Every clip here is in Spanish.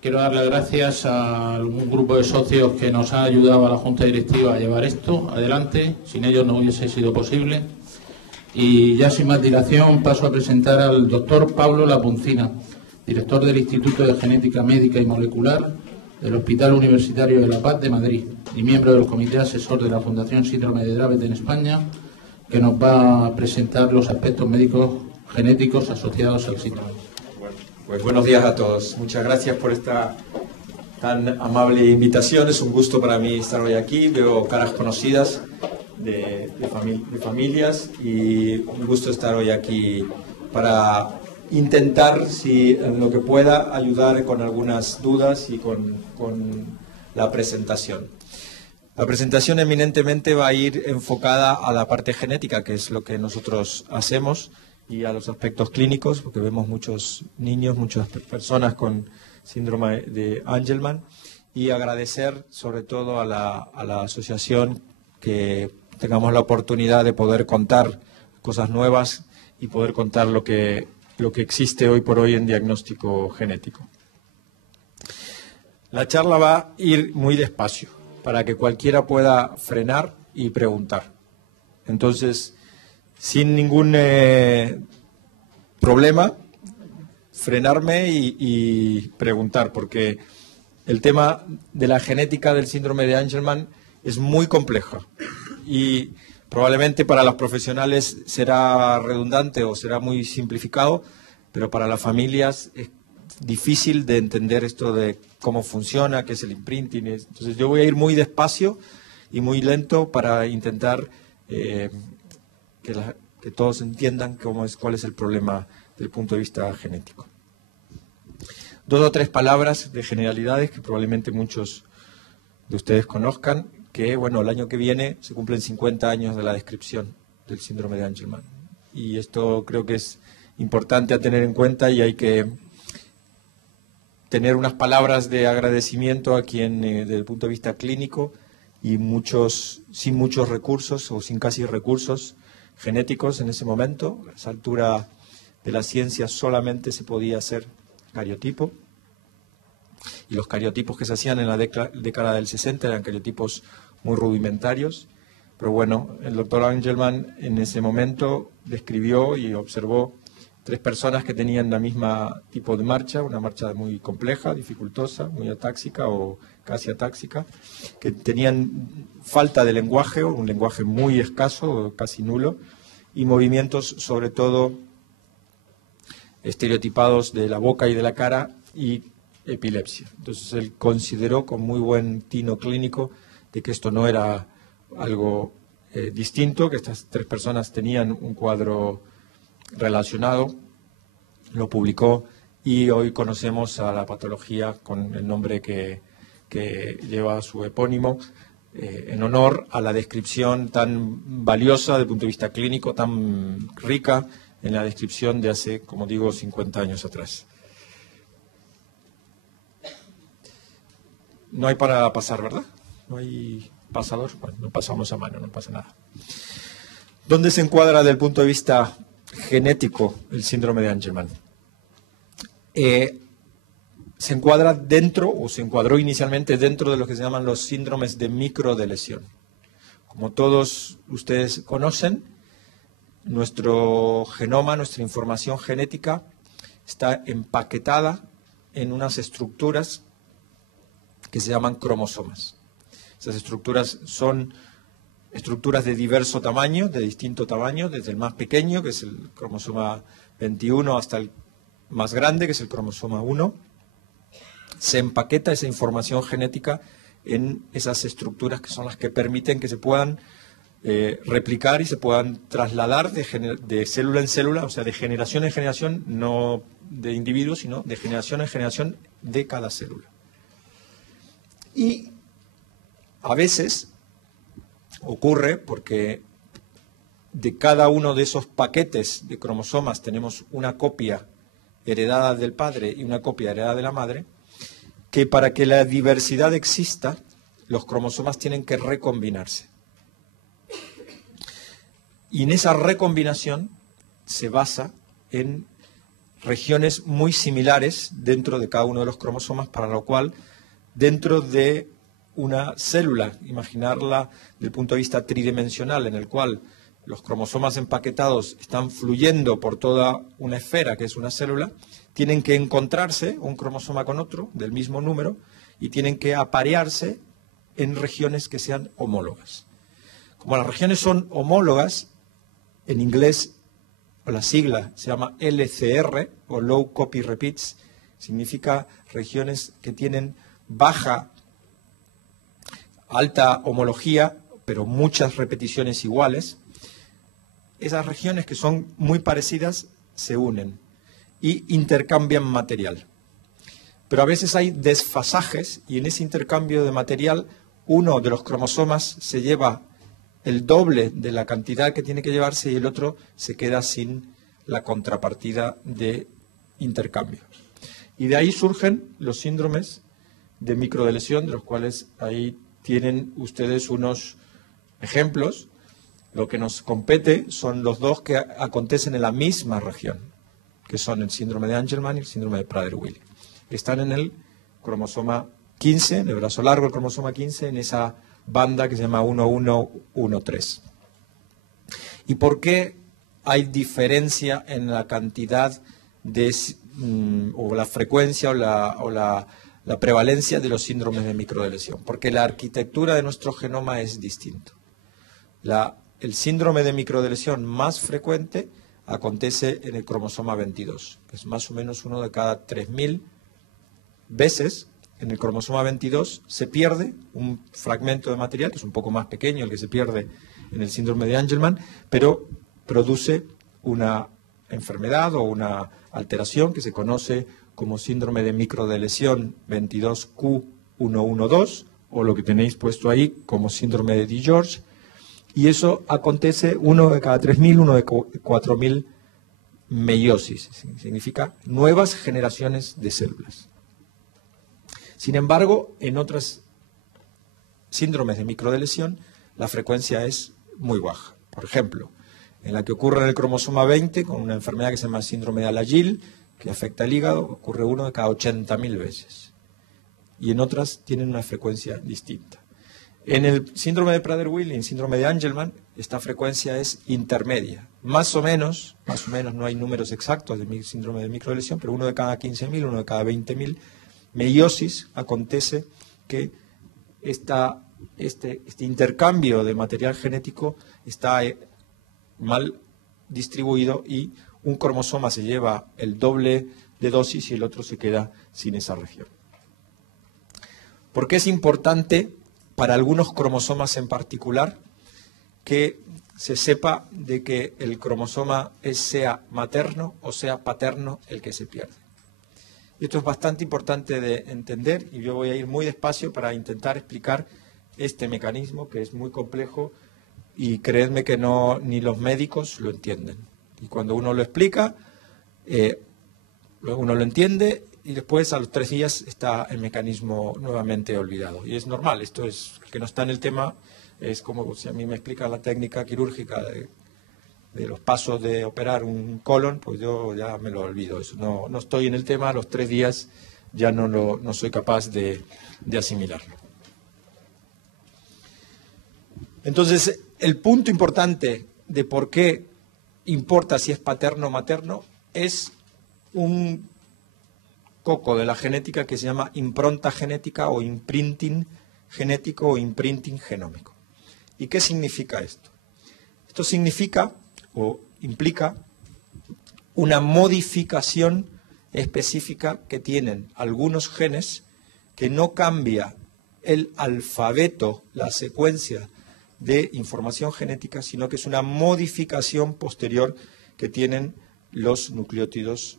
Quiero dar las gracias a un grupo de socios que nos ha ayudado a la Junta Directiva a llevar esto adelante. Sin ellos no hubiese sido posible. Y ya sin más dilación paso a presentar al doctor Pablo Lapuncina, director del Instituto de Genética Médica y Molecular del Hospital Universitario de La Paz de Madrid y miembro del Comité Asesor de la Fundación Síndrome de Dravet en España, que nos va a presentar los aspectos médicos genéticos asociados al síndrome. Pues buenos días a todos. Muchas gracias por esta tan amable invitación. Es un gusto para mí estar hoy aquí. Veo caras conocidas de familias y un gusto estar hoy aquí para intentar, si en lo que pueda, ayudar con algunas dudas y con la presentación. La presentación eminentemente va a ir enfocada a la parte genética, que es lo que nosotros hacemos, y a los aspectos clínicos, porque vemos muchos niños, muchas personas con síndrome de Angelman, y agradecer sobre todo a la asociación que tengamos la oportunidad de poder contar cosas nuevas y poder contar lo que existe hoy por hoy en diagnóstico genético. La charla va a ir muy despacio para que cualquiera pueda frenar y preguntar. Entonces, sin ningún problema, frenarme y preguntar, porque el tema de la genética del síndrome de Angelman es muy compleja y probablemente para los profesionales será redundante o será muy simplificado, pero para las familias es difícil de entender esto de cómo funciona, qué es el imprinting. Entonces yo voy a ir muy despacio y muy lento para intentar que todos entiendan cuál es el problema desde el punto de vista genético. 2 o 3 palabras de generalidades que probablemente muchos de ustedes conozcan, que bueno, el año que viene se cumplen 50 años de la descripción del síndrome de Angelman. Y esto creo que es importante a tener en cuenta y hay que tener unas palabras de agradecimiento a quien, desde el punto de vista clínico, y sin muchos recursos o sin casi recursos genéticos en ese momento. A esa altura de la ciencia solamente se podía hacer cariotipo, y los cariotipos que se hacían en la década del 60 eran cariotipos muy rudimentarios, pero bueno, el doctor Angelman en ese momento describió y observó 3 personas que tenían la misma tipo de marcha, una marcha muy compleja, dificultosa, muy atáxica o casi atáxica, que tenían falta de lenguaje, o un lenguaje muy escaso o casi nulo, y movimientos sobre todo estereotipados de la boca y de la cara y epilepsia. Entonces él consideró con muy buen tino clínico de que esto no era algo distinto, que estas 3 personas tenían un cuadro relacionado, lo publicó y hoy conocemos a la patología con el nombre que lleva su epónimo, en honor a la descripción tan valiosa desde el punto de vista clínico, tan rica en la descripción de hace, como digo, 50 años atrás. No hay para pasar, ¿verdad? No hay pasador. Bueno, no pasamos a mano, no pasa nada. ¿Dónde se encuadra desde el punto de vista genético el síndrome de Angelman? Se encuadra dentro, o se encuadró inicialmente dentro de lo que se llaman los síndromes de microdeleción. Como todos ustedes conocen, nuestro genoma, nuestra información genética, está empaquetada en unas estructuras que se llaman cromosomas. Esas estructuras son estructuras de diverso tamaño, de distinto tamaño, desde el más pequeño, que es el cromosoma 21, hasta el más grande, que es el cromosoma 1. Se empaqueta esa información genética en esas estructuras que son las que permiten que se puedan replicar y se puedan trasladar de célula en célula, o sea, de generación en generación, no de individuos, sino de generación en generación de cada célula. Y a veces ocurre porque de cada uno de esos paquetes de cromosomas tenemos una copia heredada del padre y una copia heredada de la madre, que para que la diversidad exista, los cromosomas tienen que recombinarse. Y en esa recombinación se basa en regiones muy similares dentro de cada uno de los cromosomas, para lo cual dentro de una célula, imaginarla desde el punto de vista tridimensional, en el cual los cromosomas empaquetados están fluyendo por toda una esfera que es una célula, tienen que encontrarse un cromosoma con otro del mismo número y tienen que aparearse en regiones que sean homólogas. Como las regiones son homólogas, en inglés o la sigla se llama LCR o Low Copy Repeats, significa regiones que tienen alta homología, pero muchas repeticiones iguales. Esas regiones que son muy parecidas se unen y intercambian material. Pero a veces hay desfasajes y en ese intercambio de material uno de los cromosomas se lleva el doble de la cantidad que tiene que llevarse y el otro se queda sin la contrapartida de intercambio. Y de ahí surgen los síndromes de microdeleción, de los cuales ahí tienen ustedes unos ejemplos. Lo que nos compete son los dos que acontecen en la misma región, que son el síndrome de Angelman y el síndrome de Prader-Willi. Están en el cromosoma 15, en el brazo largo del cromosoma 15, en esa banda que se llama 1113. ¿Y por qué hay diferencia en la cantidad de, o la frecuencia o la prevalencia de los síndromes de microdeleción? Porque la arquitectura de nuestro genoma es distinta. El síndrome de microdeleción más frecuente acontece en el cromosoma 22, que es más o menos uno de cada 3.000 veces. En el cromosoma 22 se pierde un fragmento de material, que es un poco más pequeño el que se pierde en el síndrome de Angelman, pero produce una enfermedad o una alteración que se conoce como síndrome de microdeleción 22q112, o lo que tenéis puesto ahí como síndrome de DiGeorge. Y eso acontece uno de cada 3.000, uno de 4.000 meiosis. Significa nuevas generaciones de células. Sin embargo, en otros síndromes de microdeleción, la frecuencia es muy baja. Por ejemplo, en la que ocurre en el cromosoma 20, con una enfermedad que se llama síndrome de Alagille, que afecta al hígado, ocurre uno de cada 80.000 veces. Y en otras tienen una frecuencia distinta. En el síndrome de Prader-Willi y en el síndrome de Angelman, esta frecuencia es intermedia. Más o menos, no hay números exactos de síndrome de microdeleción, pero uno de cada 15.000, uno de cada 20.000 meiosis acontece que este intercambio de material genético está mal distribuido y un cromosoma se lleva el doble de dosis y el otro se queda sin esa región. ¿Por qué es importante para algunos cromosomas en particular que se sepa de que el cromosoma sea materno o sea paterno el que se pierde? Esto es bastante importante de entender y yo voy a ir muy despacio para intentar explicar este mecanismo que es muy complejo y creedme que ni los médicos lo entienden. Y cuando uno lo explica, uno lo entiende y después a los 3 días está el mecanismo nuevamente olvidado. Y es normal, esto es, el que no está en el tema, es como si a mí me explican la técnica quirúrgica de los pasos de operar un colon, pues yo ya me lo olvido. Eso no estoy en el tema, a los 3 días ya no soy capaz de asimilarlo. Entonces, el punto importante de por qué importa si es paterno o materno es un coco de la genética que se llama impronta genética o imprinting genético o imprinting genómico. ¿Y qué significa esto? Esto significa o implica una modificación específica que tienen algunos genes que no cambia el alfabeto, la secuencia de información genética, sino que es una modificación posterior que tienen los nucleótidos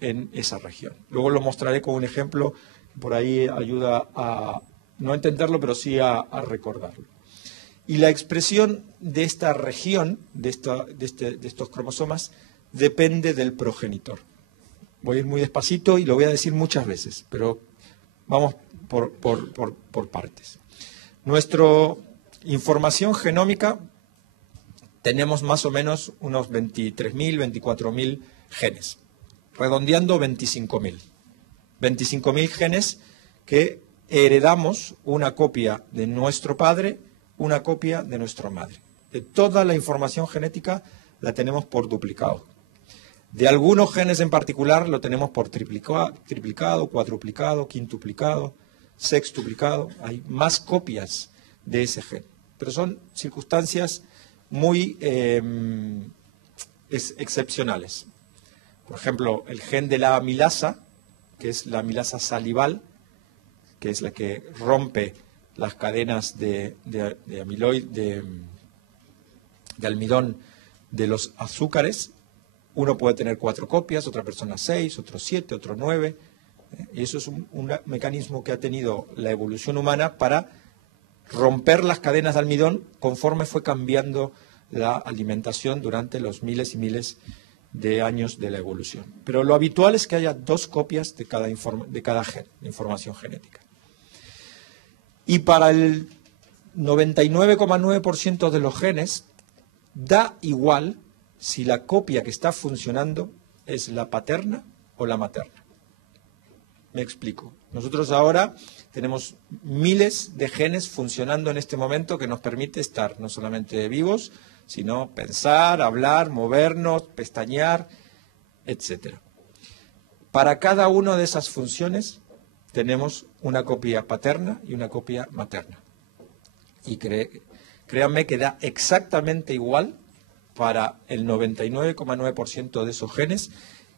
en esa región. Luego lo mostraré con un ejemplo que por ahí ayuda a no entenderlo, pero sí a recordarlo. Y la expresión de esta región, de estos cromosomas, depende del progenitor. Voy a ir muy despacito y lo voy a decir muchas veces, pero vamos por partes. Nuestra información genómica, tenemos más o menos unos 23.000, 24.000 genes. redondeando 25.000. 25.000 genes que heredamos, una copia de nuestro padre, una copia de nuestra madre. De toda la información genética la tenemos por duplicado. De algunos genes en particular lo tenemos por triplicado, cuadruplicado, quintuplicado, sextuplicado. Hay más copias de ese gen. Pero son circunstancias muy excepcionales. Por ejemplo, el gen de la amilasa, que es la amilasa salival, que es la que rompe las cadenas de almidón de los azúcares. Uno puede tener 4 copias, otra persona 6, otro 7, otro 9. Y eso es un mecanismo que ha tenido la evolución humana para romper las cadenas de almidón conforme fue cambiando la alimentación durante los miles y miles de años de la evolución. Pero lo habitual es que haya 2 copias de cada gen, de información genética. Y para el 99,9% de los genes, da igual si la copia que está funcionando es la paterna o la materna. Me explico. Nosotros ahora tenemos miles de genes funcionando en este momento que nos permite estar no solamente vivos, sino pensar, hablar, movernos, pestañear, etc. Para cada una de esas funciones tenemos una copia paterna y una copia materna. Y créanme que da exactamente igual para el 99,9% de esos genes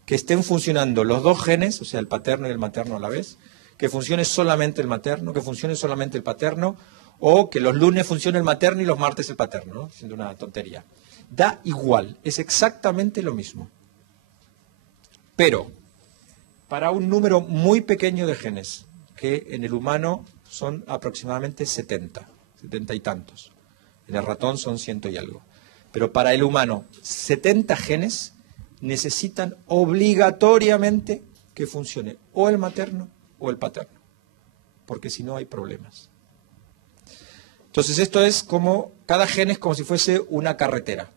que estén funcionando los 2 genes, o sea, el paterno y el materno a la vez, que funcione solamente el materno, que funcione solamente el paterno, o que los lunes funcione el materno y los martes el paterno, ¿no? Siendo una tontería. Da igual, es exactamente lo mismo. Pero, para un número muy pequeño de genes, que en el humano son aproximadamente 70 y tantos. En el ratón son 100 y algo. Pero para el humano, 70 genes necesitan obligatoriamente que funcione o el materno o el paterno, porque si no hay problemas. Entonces esto es como, cada gen es como si fuese una carretera.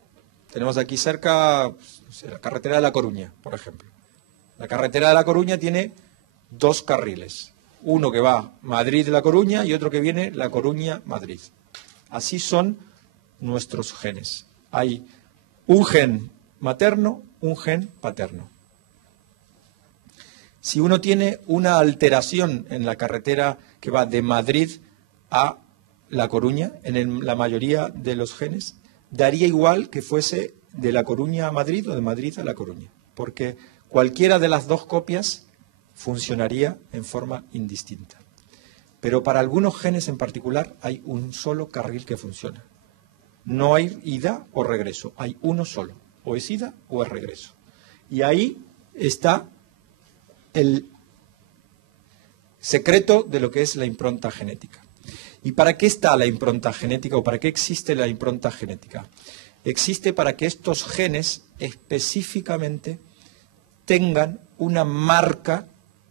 Tenemos aquí cerca la carretera de La Coruña, por ejemplo. La carretera de La Coruña tiene 2 carriles. Uno que va Madrid-La Coruña y otro que viene La Coruña-Madrid. Así son nuestros genes. Hay un gen materno, un gen paterno. Si uno tiene una alteración en la carretera que va de Madrid a La Coruña, en la mayoría de los genes, daría igual que fuese de La Coruña a Madrid o de Madrid a La Coruña, porque cualquiera de las 2 copias funcionaría en forma indistinta. Pero para algunos genes en particular hay un solo carril que funciona. No hay ida o regreso, hay uno solo. O es ida o es regreso. Y ahí está el secreto de lo que es la impronta genética. ¿Y para qué está la impronta genética o para qué existe la impronta genética? Existe para que estos genes específicamente tengan una marca,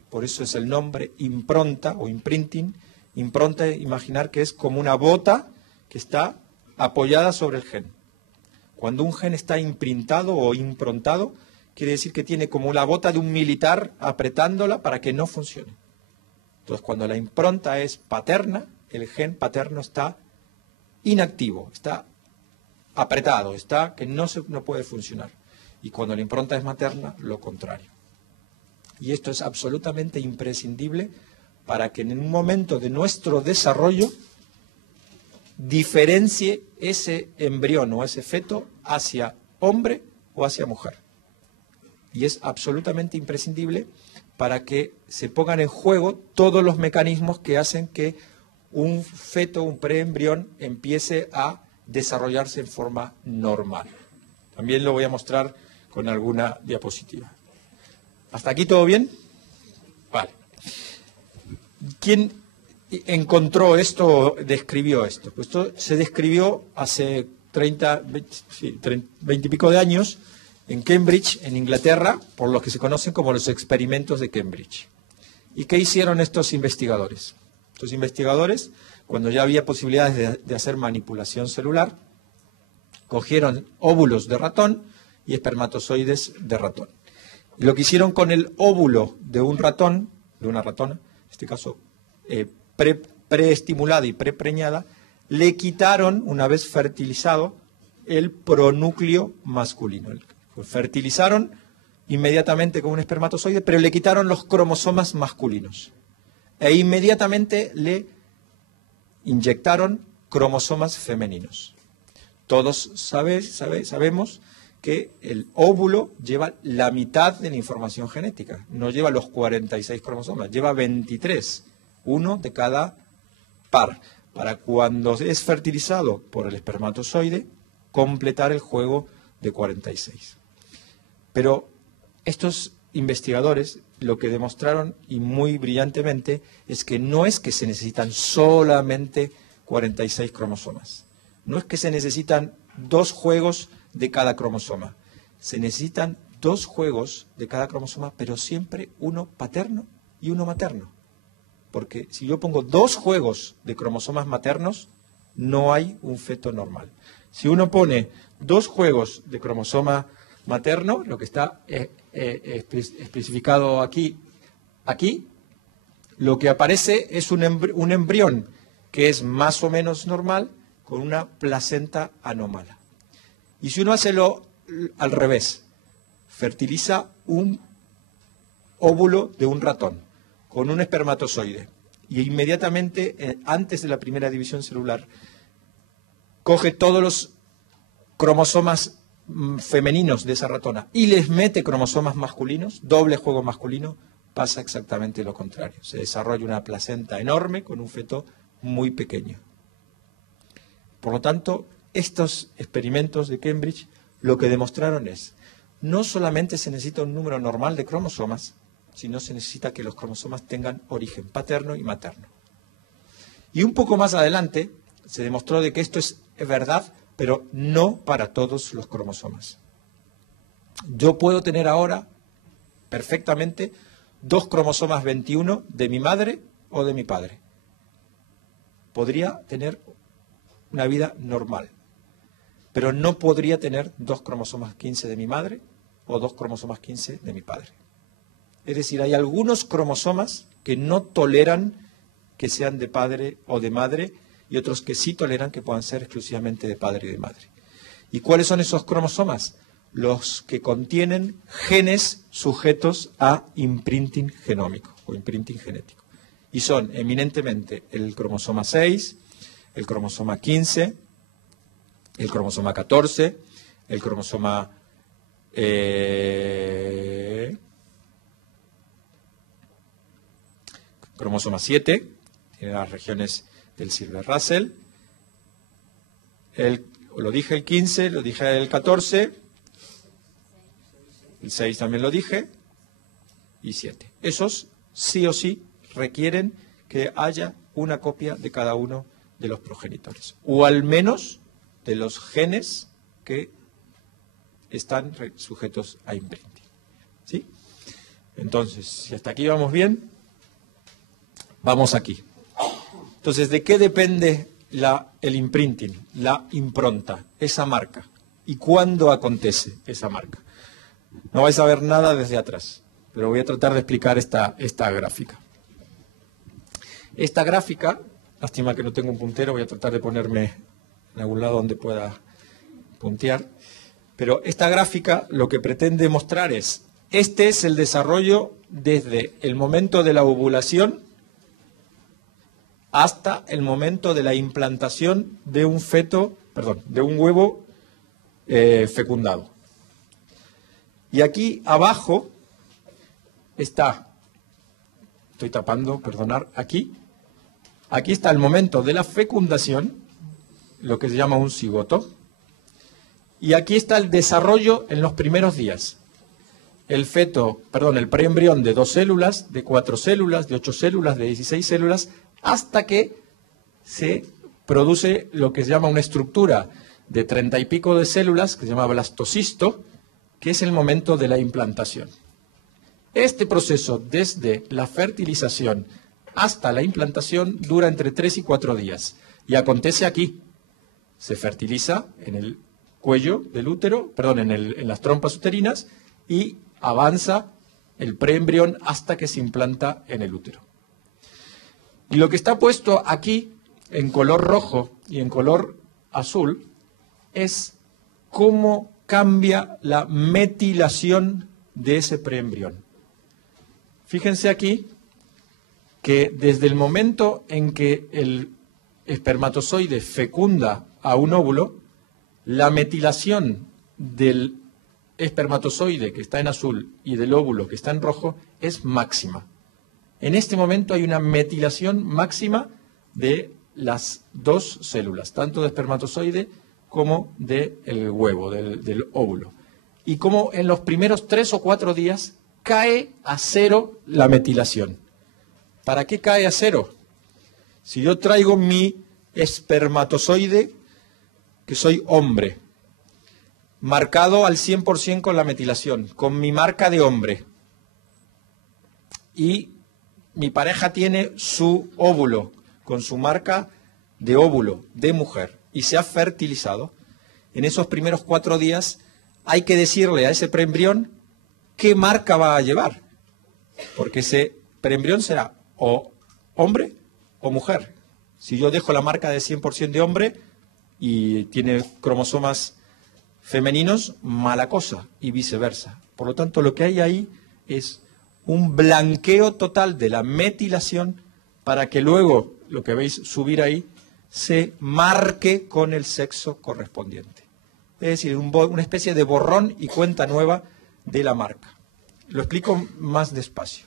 por eso es el nombre impronta o imprinting. Impronta, imaginar que es como una bota que está apoyada sobre el gen. Cuando un gen está imprintado o improntado, quiere decir que tiene como la bota de un militar apretándola para que no funcione. Entonces, cuando la impronta es paterna, el gen paterno está inactivo, está apretado, está que no puede funcionar. Y cuando la impronta es materna, lo contrario. Y esto es absolutamente imprescindible para que en un momento de nuestro desarrollo diferencie ese embrión o ese feto hacia hombre o hacia mujer. Y es absolutamente imprescindible para que se pongan en juego todos los mecanismos que hacen que un feto, un preembrión, empiece a desarrollarse en forma normal. También lo voy a mostrar con alguna diapositiva. ¿Hasta aquí todo bien? Vale. ¿Quién encontró esto o describió esto? Pues esto se describió hace 20 y pico de años en Cambridge, en Inglaterra, por lo que se conocen como los experimentos de Cambridge. ¿Y qué hicieron estos investigadores? Estos investigadores, cuando ya había posibilidades de hacer manipulación celular, cogieron óvulos de ratón y espermatozoides de ratón. Lo que hicieron con el óvulo de un ratón, de una ratona, en este caso preestimulada y prepreñada, le quitaron, una vez fertilizado, el pronúcleo masculino. Fertilizaron inmediatamente con un espermatozoide, pero le quitaron los cromosomas masculinos. E inmediatamente le inyectaron cromosomas femeninos. Todos sabemos que el óvulo lleva la mitad de la información genética. No lleva los 46 cromosomas, lleva 23, uno de cada par, para cuando es fertilizado por el espermatozoide, completar el juego de 46. Pero estos investigadores lo que demostraron, y muy brillantemente, es que no es que se necesitan solamente 46 cromosomas. No es que se necesitan 2 juegos de cada cromosoma. Se necesitan 2 juegos de cada cromosoma, pero siempre uno paterno y uno materno. Porque si yo pongo 2 juegos de cromosomas maternos, no hay un feto normal. Si uno pone 2 juegos de cromosoma materno, lo que está especificado aquí, lo que aparece es un embrión que es más o menos normal con una placenta anómala. Y si uno hace al revés, fertiliza un óvulo de un ratón con un espermatozoide y inmediatamente, antes de la primera división celular, coge todos los cromosomas femeninos de esa ratona y les mete cromosomas masculinos, doble juego masculino, pasa exactamente lo contrario. Se desarrolla una placenta enorme con un feto muy pequeño. Por lo tanto, estos experimentos de Cambridge lo que demostraron es, no solamente se necesita un número normal de cromosomas, sino se necesita que los cromosomas tengan origen paterno y materno. Y un poco más adelante se demostró de que esto es verdad, pero no para todos los cromosomas. Yo puedo tener ahora perfectamente 2 cromosomas 21 de mi madre o de mi padre. Podría tener una vida normal, pero no podría tener 2 cromosomas 15 de mi madre o 2 cromosomas 15 de mi padre. Es decir, hay algunos cromosomas que no toleran que sean de padre o de madre y otros que sí toleran que puedan ser exclusivamente de padre y de madre. ¿Y cuáles son esos cromosomas? Los que contienen genes sujetos a imprinting genómico o imprinting genético. Y son eminentemente el cromosoma 6, el cromosoma 15, el cromosoma 14, el cromosoma 7, tiene las regiones del Silver-Russell, lo dije el 15, lo dije el 14, el 6 también lo dije, y 7. Esos sí o sí requieren que haya una copia de cada uno de los progenitores, o al menos de los genes que están sujetos a imprinting. ¿Sí? Entonces, si hasta aquí vamos bien, vamos aquí. Entonces, ¿de qué depende el imprinting, la impronta, esa marca? ¿Y cuándo acontece esa marca? No vais a ver nada desde atrás, pero voy a tratar de explicar esta gráfica. Esta gráfica, lástima que no tengo un puntero, voy a tratar de ponerme en algún lado donde pueda puntear, pero esta gráfica lo que pretende mostrar es, este es el desarrollo desde el momento de la ovulación hasta el momento de la implantación de un de un huevo fecundado. Y aquí abajo está, estoy tapando, perdonar, aquí está el momento de la fecundación, lo que se llama un cigoto, y aquí está el desarrollo en los primeros días. El preembrión de 2 células, de 4 células, de 8 células, de 16 células, hasta que se produce lo que se llama una estructura de 30 y pico de células, que se llama blastocisto, que es el momento de la implantación. Este proceso, desde la fertilización hasta la implantación, dura entre 3 y 4 días. Y acontece aquí. Se fertiliza en el cuello del útero, en las trompas uterinas, y avanza el preembrión hasta que se implanta en el útero. Y lo que está puesto aquí, en color rojo y en color azul, es cómo cambia la metilación de ese preembrión. Fíjense aquí que desde el momento en que el espermatozoide fecunda a un óvulo, la metilación del espermatozoide que está en azul y del óvulo que está en rojo es máxima. En este momento hay una metilación máxima de las dos células, tanto de espermatozoide como del huevo, del óvulo. Y como en los primeros 3 o 4 días cae a cero la metilación. ¿Para qué cae a cero? Si yo traigo mi espermatozoide, que soy hombre, marcado al 100% con la metilación, con mi marca de hombre, y mi pareja tiene su óvulo, con su marca de óvulo, de mujer, y se ha fertilizado, en esos primeros 4 días hay que decirle a ese preembrión qué marca va a llevar, porque ese preembrión será o hombre o mujer. Si yo dejo la marca de 100% de hombre y tiene cromosomas femeninos, mala cosa, y viceversa. Por lo tanto, lo que hay ahí es un blanqueo total de la metilación para que luego, lo que veis subir ahí, se marque con el sexo correspondiente. Es decir, una especie de borrón y cuenta nueva de la marca. Lo explico más despacio.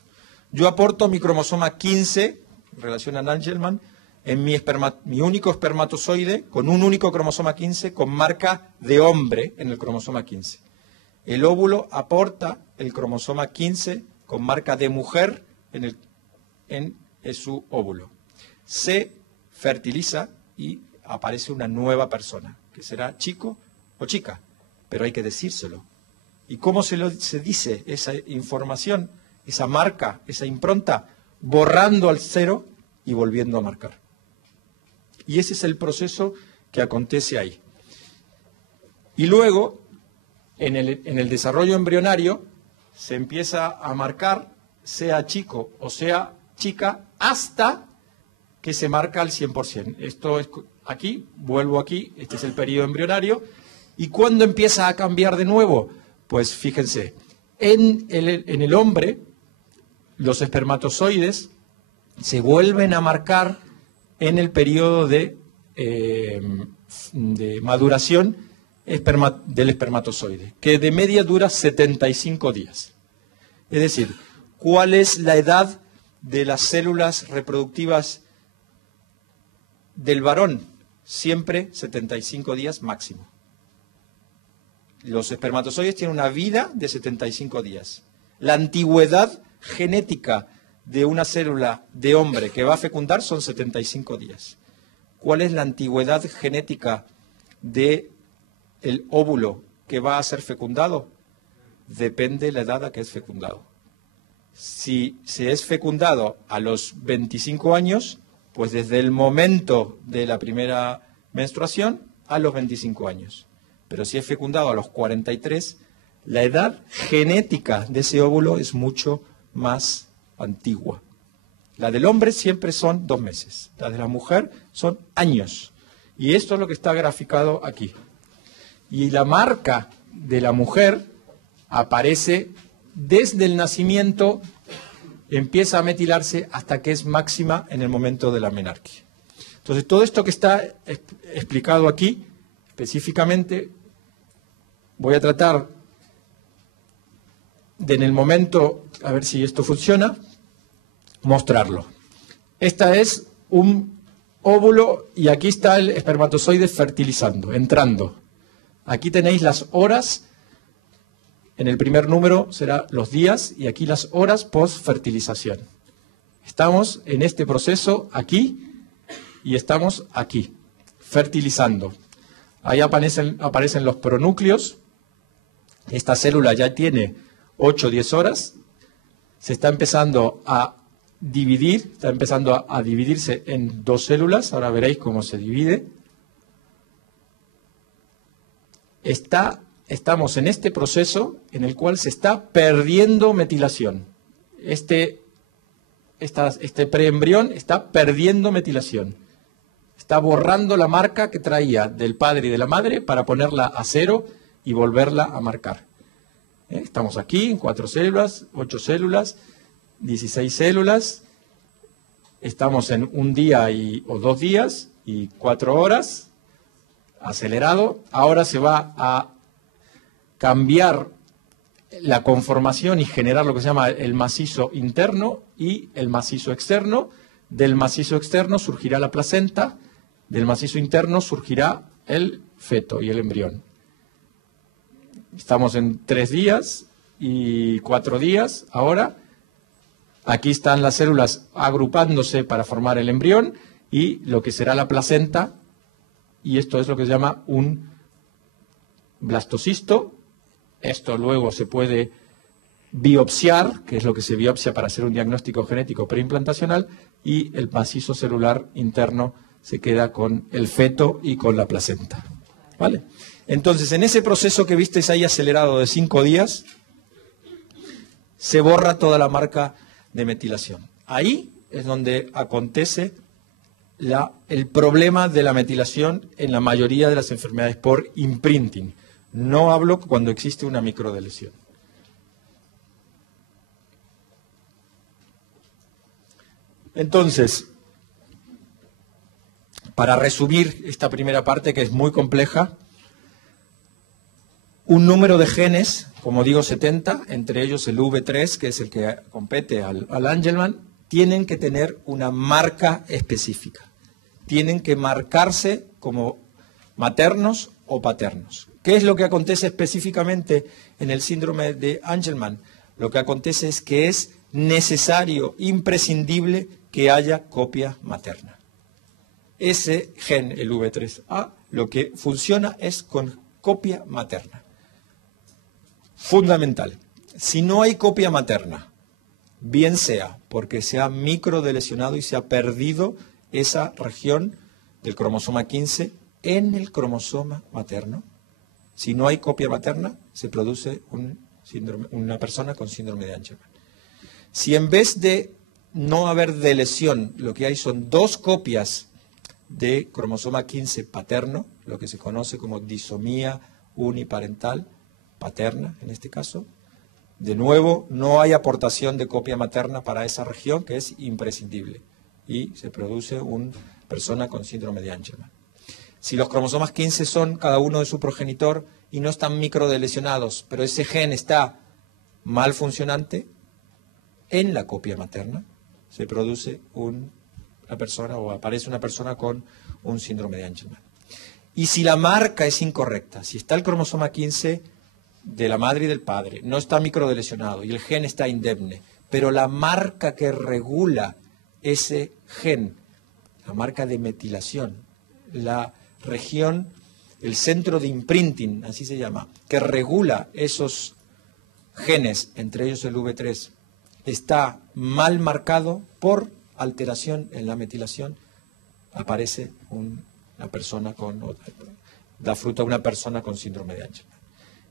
Yo aporto mi cromosoma 15, en relación a Angelman, en mi único espermatozoide, con un único cromosoma 15, con marca de hombre en el cromosoma 15. El óvulo aporta el cromosoma 15 con marca de mujer en su óvulo. Se fertiliza y aparece una nueva persona, que será chico o chica, pero hay que decírselo. ¿Y cómo se dice esa información, esa marca, esa impronta? Borrando al cero y volviendo a marcar. Y ese es el proceso que acontece ahí. Y luego, en el desarrollo embrionario, se empieza a marcar, sea chico o sea chica, hasta que se marca al 100%. Esto es aquí, vuelvo aquí, este es el periodo embrionario. ¿Y cuándo empieza a cambiar de nuevo? Pues fíjense, en el hombre, los espermatozoides se vuelven a marcar en el periodo de maduración del espermatozoide, que de media dura 75 días. Es decir, ¿cuál es la edad de las células reproductivas del varón? Siempre 75 días máximo. Los espermatozoides tienen una vida de 75 días. La antigüedad genética de una célula de hombre que va a fecundar son 75 días. ¿Cuál es la antigüedad genética del óvulo que va a ser fecundado? Depende de la edad a que es fecundado. Si se es fecundado a los 25 años, pues desde el momento de la primera menstruación a los 25 años. Pero si es fecundado a los 43, la edad genética de ese óvulo es mucho más antigua. La del hombre siempre son 2 meses, la de la mujer son años. Y esto es lo que está graficado aquí. Y la marca de la mujer aparece desde el nacimiento, empieza a metilarse hasta que es máxima en el momento de la menarquia. Entonces, todo esto que está explicado aquí, específicamente, voy a tratar de, en el momento, a ver si esto funciona, mostrarlo. Esta es un óvulo y aquí está el espermatozoide fertilizando, entrando. Aquí tenéis las horas, en el primer número será los días y aquí las horas post-fertilización. Estamos en este proceso aquí y estamos aquí, fertilizando. Ahí aparecen los pronúcleos. Esta célula ya tiene 8 o 10 horas. Se está empezando a dividir, está empezando a dividirse en 2 células. Ahora veréis cómo se divide. Está estamos en este proceso en el cual se está perdiendo metilación. Este preembrión está perdiendo metilación. Está borrando la marca que traía del padre y de la madre para ponerla a 0 y volverla a marcar. Estamos aquí en 4 células, 8 células, 16 células. Estamos en un día o 2 días y 4 horas, acelerado. Ahora se va a cambiar la conformación y generar lo que se llama el macizo interno y el macizo externo. Del macizo externo surgirá la placenta, del macizo interno surgirá el feto y el embrión. Estamos en 3 días y 4 días ahora. Aquí están las células agrupándose para formar el embrión y lo que será la placenta, y esto es lo que se llama un blastocisto. Esto luego se puede biopsiar, que es lo que se biopsia para hacer un diagnóstico genético preimplantacional, y el macizo celular interno se queda con el feto y con la placenta. ¿Vale? Entonces, en ese proceso que visteis ahí acelerado de 5 días, se borra toda la marca de metilación. Ahí es donde acontece el problema de la metilación en la mayoría de las enfermedades por imprinting. No hablo cuando existe una microdeleción. Entonces, para resumir esta primera parte, que es muy compleja, un número de genes, como digo 70, entre ellos el V3, que es el que compete al Angelman, tienen que tener una marca específica. Tienen que marcarse como maternos o paternos. ¿Qué es lo que acontece específicamente en el síndrome de Angelman? Lo que acontece es que es necesario, imprescindible, que haya copia materna. Ese gen, el V3A, lo que funciona es con copia materna. Fundamental. Si no hay copia materna, bien sea porque se ha microdelesionado y se ha perdido esa región del cromosoma 15 en el cromosoma materno, si no hay copia materna, se produce una persona con síndrome de Angelman. Si en vez de no haber delesión, lo que hay son 2 copias de cromosoma 15 paterno, lo que se conoce como disomía uniparental, paterna en este caso, de nuevo no hay aportación de copia materna para esa región, que es imprescindible, y se produce una persona con síndrome de Angelman. Si los cromosomas 15 son cada uno de su progenitor y no están microdelesionados, pero ese gen está mal funcionante, en la copia materna se produce una persona o aparece una persona con un síndrome de Angelman. Y si la marca es incorrecta, si está el cromosoma 15 de la madre y del padre, no está microdelesionado y el gen está indemne, pero la marca que regula ese gen, la marca de metilación, la región, el centro de imprinting, así se llama, que regula esos genes, entre ellos el V3, está mal marcado por alteración en la metilación, aparece una persona da fruto a una persona con síndrome de Angelman,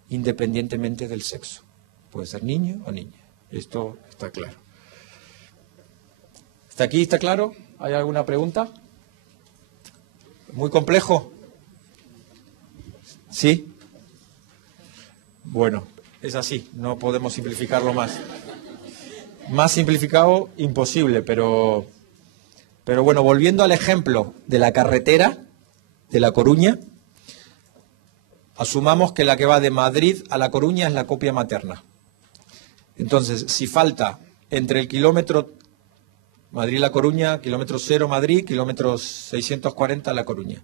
independientemente del sexo. Puede ser niño o niña. Esto está claro. ¿Hasta aquí está claro? ¿Hay alguna pregunta? ¿Muy complejo? ¿Sí? Bueno, es así, no podemos simplificarlo más. Más simplificado, imposible, pero bueno, volviendo al ejemplo de la carretera de La Coruña, asumamos que la que va de Madrid a La Coruña es la copia materna. Entonces, si falta entre el kilómetro Madrid-La Coruña, kilómetro 0 Madrid, kilómetro 640 La Coruña.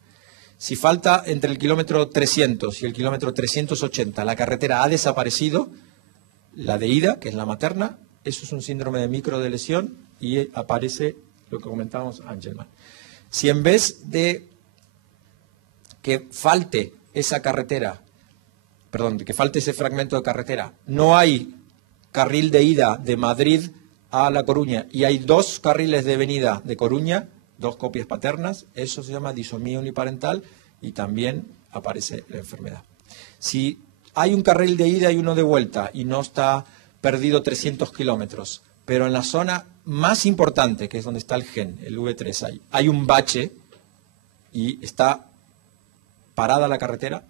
Si falta entre el kilómetro 300 y el kilómetro 380 la carretera ha desaparecido, la de ida, que es la materna, eso es un síndrome de microdeleción y aparece lo que comentábamos, Angelman. Si en vez de que falte esa carretera, perdón, de que falte ese fragmento de carretera, no hay carril de ida de Madrid a La Coruña y hay 2 carriles de venida de Coruña, 2 copias paternas, eso se llama disomía uniparental y también aparece la enfermedad. Si hay un carril de ida y uno de vuelta y no está perdido 300 kilómetros. Pero en la zona más importante, que es donde está el gen, el V3, hay un bache y está parada la carretera,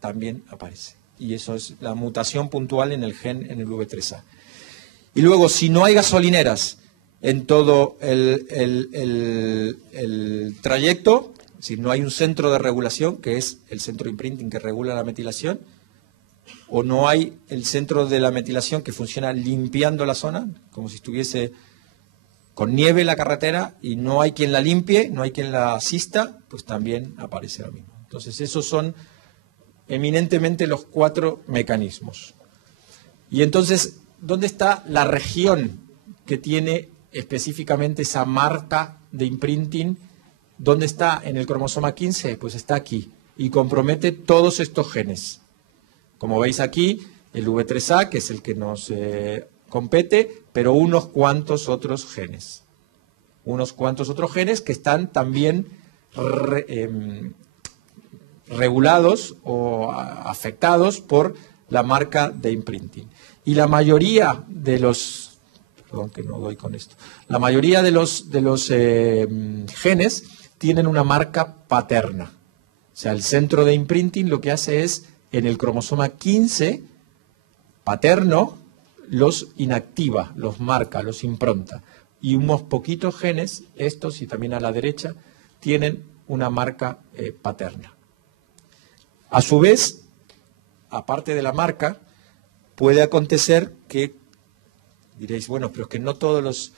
también aparece. Y eso es la mutación puntual en el gen en el V3A. Y luego, si no hay gasolineras en todo el trayecto, si no hay un centro de regulación, que es el centro de imprinting que regula la metilación, o no hay el centro de la metilación que funciona limpiando la zona, como si estuviese con nieve la carretera y no hay quien la limpie, no hay quien la asista, pues también aparece lo mismo. Entonces, esos son eminentemente los 4 mecanismos. Y entonces, ¿dónde está la región que tiene específicamente esa marca de imprinting? ¿Dónde está en el cromosoma 15? Pues está aquí y compromete todos estos genes. Como veis aquí, el V3A, que es el que nos compete, pero unos cuantos otros genes. Unos cuantos otros genes que están también regulados o afectados por la marca de imprinting. Y la mayoría de los, perdón que no doy con esto, la mayoría de los genes tienen una marca paterna. O sea, el centro de imprinting lo que hace es, en el cromosoma 15 paterno, los inactiva, los marca, los impronta. Y unos poquitos genes, estos y también a la derecha, tienen una marca paterna. A su vez, aparte de la marca, puede acontecer que, diréis, bueno, pero es que no todas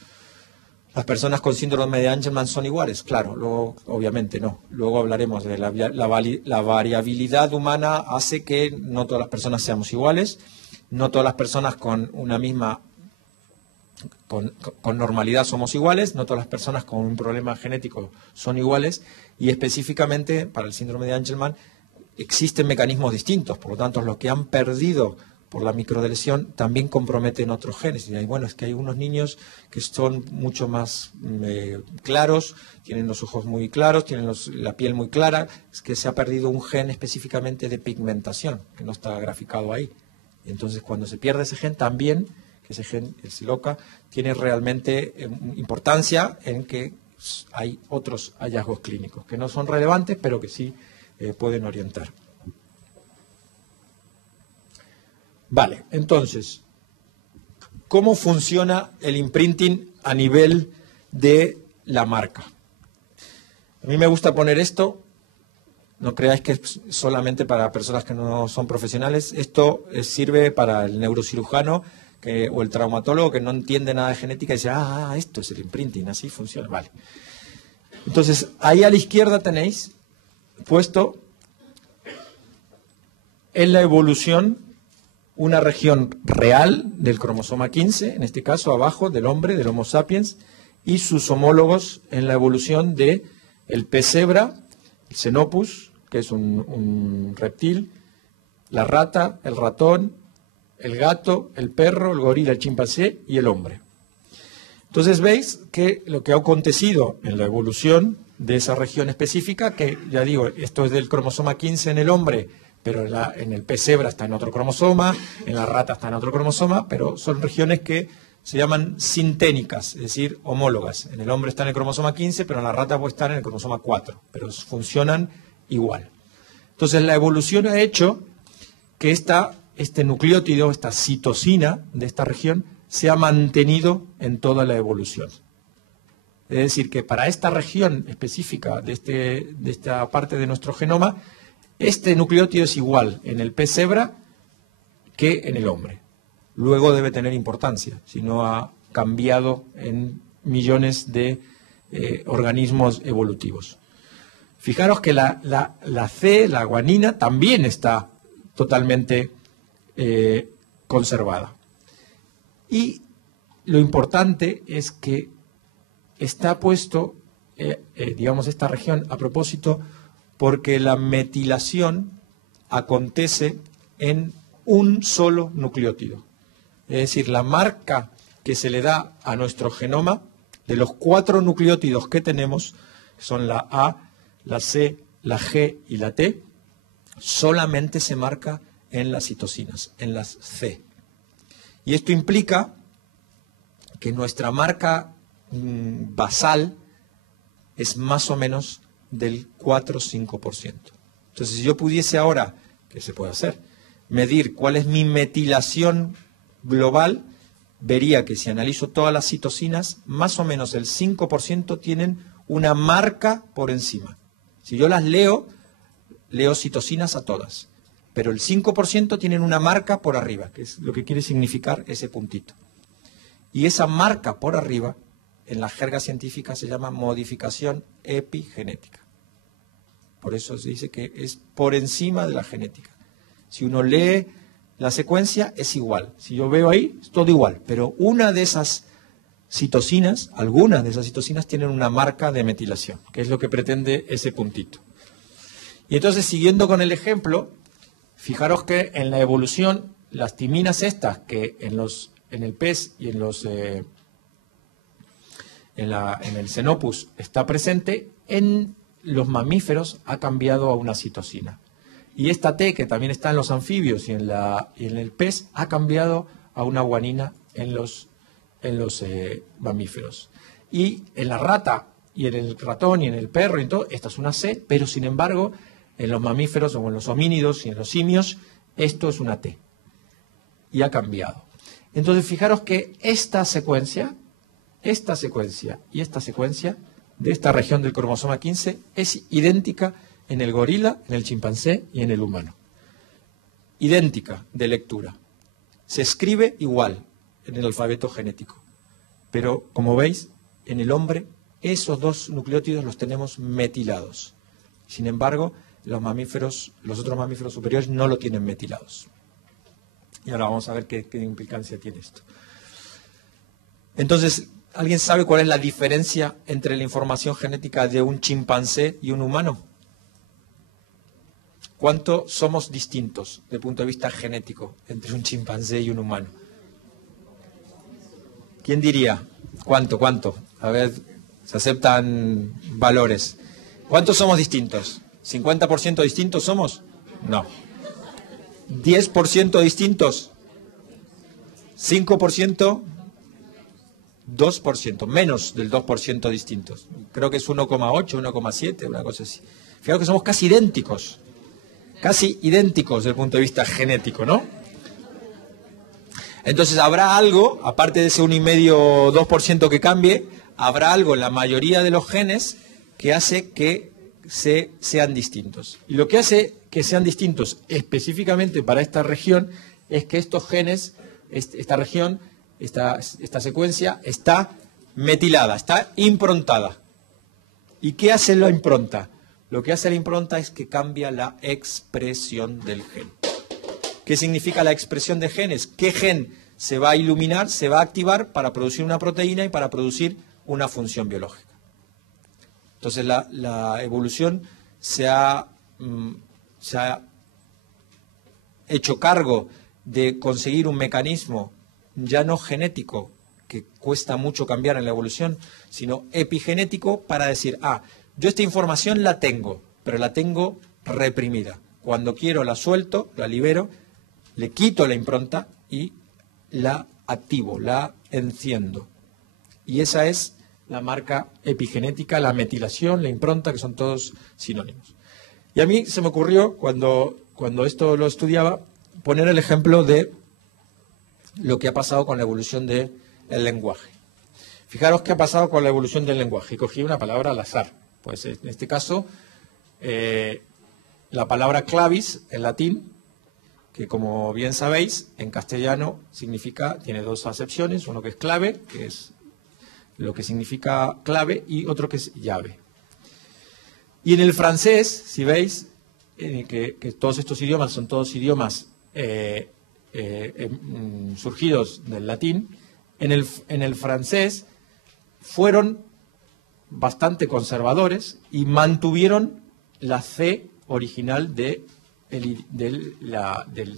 las personas con síndrome de Angelman son iguales. Claro, luego, obviamente no. Luego hablaremos de la variabilidad humana hace que no todas las personas seamos iguales, no todas las personas con una misma, con normalidad somos iguales, no todas las personas con un problema genético son iguales, y específicamente para el síndrome de Angelman existen mecanismos distintos. Por lo tanto, los que han perdido por la microdeleción también comprometen otros genes. Y bueno, es que hay unos niños que son mucho más claros, tienen los ojos muy claros, tienen la piel muy clara, es que se ha perdido un gen específicamente de pigmentación, que no está graficado ahí. Y entonces, cuando se pierde ese gen, también, que ese gen, el SILOCA, tiene realmente importancia en que hay otros hallazgos clínicos, que no son relevantes, pero que sí pueden orientar. Vale, entonces, ¿cómo funciona el imprinting a nivel de la marca? A mí me gusta poner esto, no creáis que es solamente para personas que no son profesionales, esto sirve para el neurocirujano o el traumatólogo que no entiende nada de genética y dice, esto es el imprinting, así funciona, vale. Entonces, ahí a la izquierda tenéis puesto en la evolución una región real del cromosoma 15, en este caso abajo del hombre, del Homo sapiens, y sus homólogos en la evolución de el pez cebra, el Xenopus, que es un reptil, la rata, el ratón, el gato, el perro, el gorila, el chimpancé y el hombre. Entonces veis que lo que ha acontecido en la evolución de esa región específica, que ya digo, esto es del cromosoma 15 en el hombre, pero en el pez cebra está en otro cromosoma, en la rata está en otro cromosoma, pero son regiones que se llaman sinténicas, es decir, homólogas. En el hombre está en el cromosoma 15, pero en la rata puede estar en el cromosoma 4, pero funcionan igual. Entonces la evolución ha hecho que este nucleótido, esta citosina de esta región, se ha mantenido en toda la evolución. Es decir, que para esta región específica de esta parte de nuestro genoma, este nucleótido es igual en el pez cebra que en el hombre. Luego debe tener importancia, si no ha cambiado en millones de organismos evolutivos. Fijaros que la C, la guanina, también está totalmente conservada. Y lo importante es que está puesto, digamos, esta región a propósito, porque la metilación acontece en un solo nucleótido. Es decir, la marca que se le da a nuestro genoma, de los 4 nucleótidos que tenemos, son la A, la C, la G y la T, solamente se marca en las citocinas, en las C. Y esto implica que nuestra marca basal es más o menos del 4-5%. Entonces, si yo pudiese ahora, ¿qué se puede hacer? Medir cuál es mi metilación global, vería que si analizo todas las citocinas, más o menos el 5% tienen una marca por encima. Si yo las leo citocinas a todas, pero el 5% tienen una marca por arriba, que es lo que quiere significar ese puntito. Y esa marca por arriba, en la jerga científica, se llama modificación epigenética. Por eso se dice que es por encima de la genética. Si uno lee la secuencia, es igual. Si yo veo ahí, es todo igual. Pero una de esas citocinas, algunas de esas citocinas tienen una marca de metilación, que es lo que pretende ese puntito. Y entonces, siguiendo con el ejemplo, fijaros que en la evolución, las timinas estas, que en el pez y en el Xenopus está presente, en los mamíferos ha cambiado a una citosina. Y esta T, que también está en los anfibios y en el pez, ha cambiado a una guanina en los mamíferos. Y en la rata, y en el ratón, y en el perro, y en todo, esta es una C, pero sin embargo, en los mamíferos, o en los homínidos y en los simios, esto es una T. Y ha cambiado. Entonces, fijaros que esta secuencia y esta secuencia de esta región del cromosoma 15 es idéntica en el gorila, en el chimpancé y en el humano. Idéntica de lectura. Se escribe igual en el alfabeto genético. Pero, como veis, en el hombre esos dos nucleótidos los tenemos metilados. Sin embargo, los otros mamíferos superiores no lo tienen metilados. Y ahora vamos a ver qué implicancia tiene esto. Entonces, ¿alguien sabe cuál es la diferencia entre la información genética de un chimpancé y un humano? ¿Cuánto somos distintos desde el punto de vista genético entre un chimpancé y un humano? ¿Quién diría? ¿Cuánto? A ver, se aceptan valores. ¿Cuántos somos distintos? ¿50% distintos somos? No. ¿10% distintos? ¿5%? 2%, menos del 2% distintos. Creo que es 1,8, 1,7, una cosa así. Fijaos que somos casi idénticos desde el punto de vista genético, ¿no? Entonces habrá algo, aparte de ese 1,5, 2% que cambie, habrá algo en la mayoría de los genes que hace que sean distintos. Y lo que hace que sean distintos específicamente para esta región es que estos genes, esta región, esta secuencia está metilada, está improntada. ¿Y qué hace la impronta? Lo que hace la impronta es que cambia la expresión del gen. ¿Qué significa la expresión de genes? ¿Qué gen se va a iluminar, se va a activar para producir una proteína y para producir una función biológica? Entonces la evolución se ha hecho cargo de conseguir un mecanismo ya no genético, que cuesta mucho cambiar en la evolución, sino epigenético para decir, yo esta información la tengo, pero la tengo reprimida. Cuando quiero la suelto, la libero, le quito la impronta y la activo, la enciendo. Y esa es la marca epigenética, la metilación, la impronta, que son todos sinónimos. Y a mí se me ocurrió, cuando esto lo estudiaba, poner el ejemplo de lo que ha pasado con la evolución del lenguaje. Fijaros qué ha pasado con la evolución del lenguaje. Y cogí una palabra al azar. Pues en este caso, la palabra clavis en latín, que como bien sabéis, en castellano tiene dos acepciones, uno que es clave, que es lo que significa clave, y otro que es llave. Y en el francés, si veis, que todos estos idiomas son todos idiomas surgidos del latín, en el francés fueron bastante conservadores y mantuvieron la C original de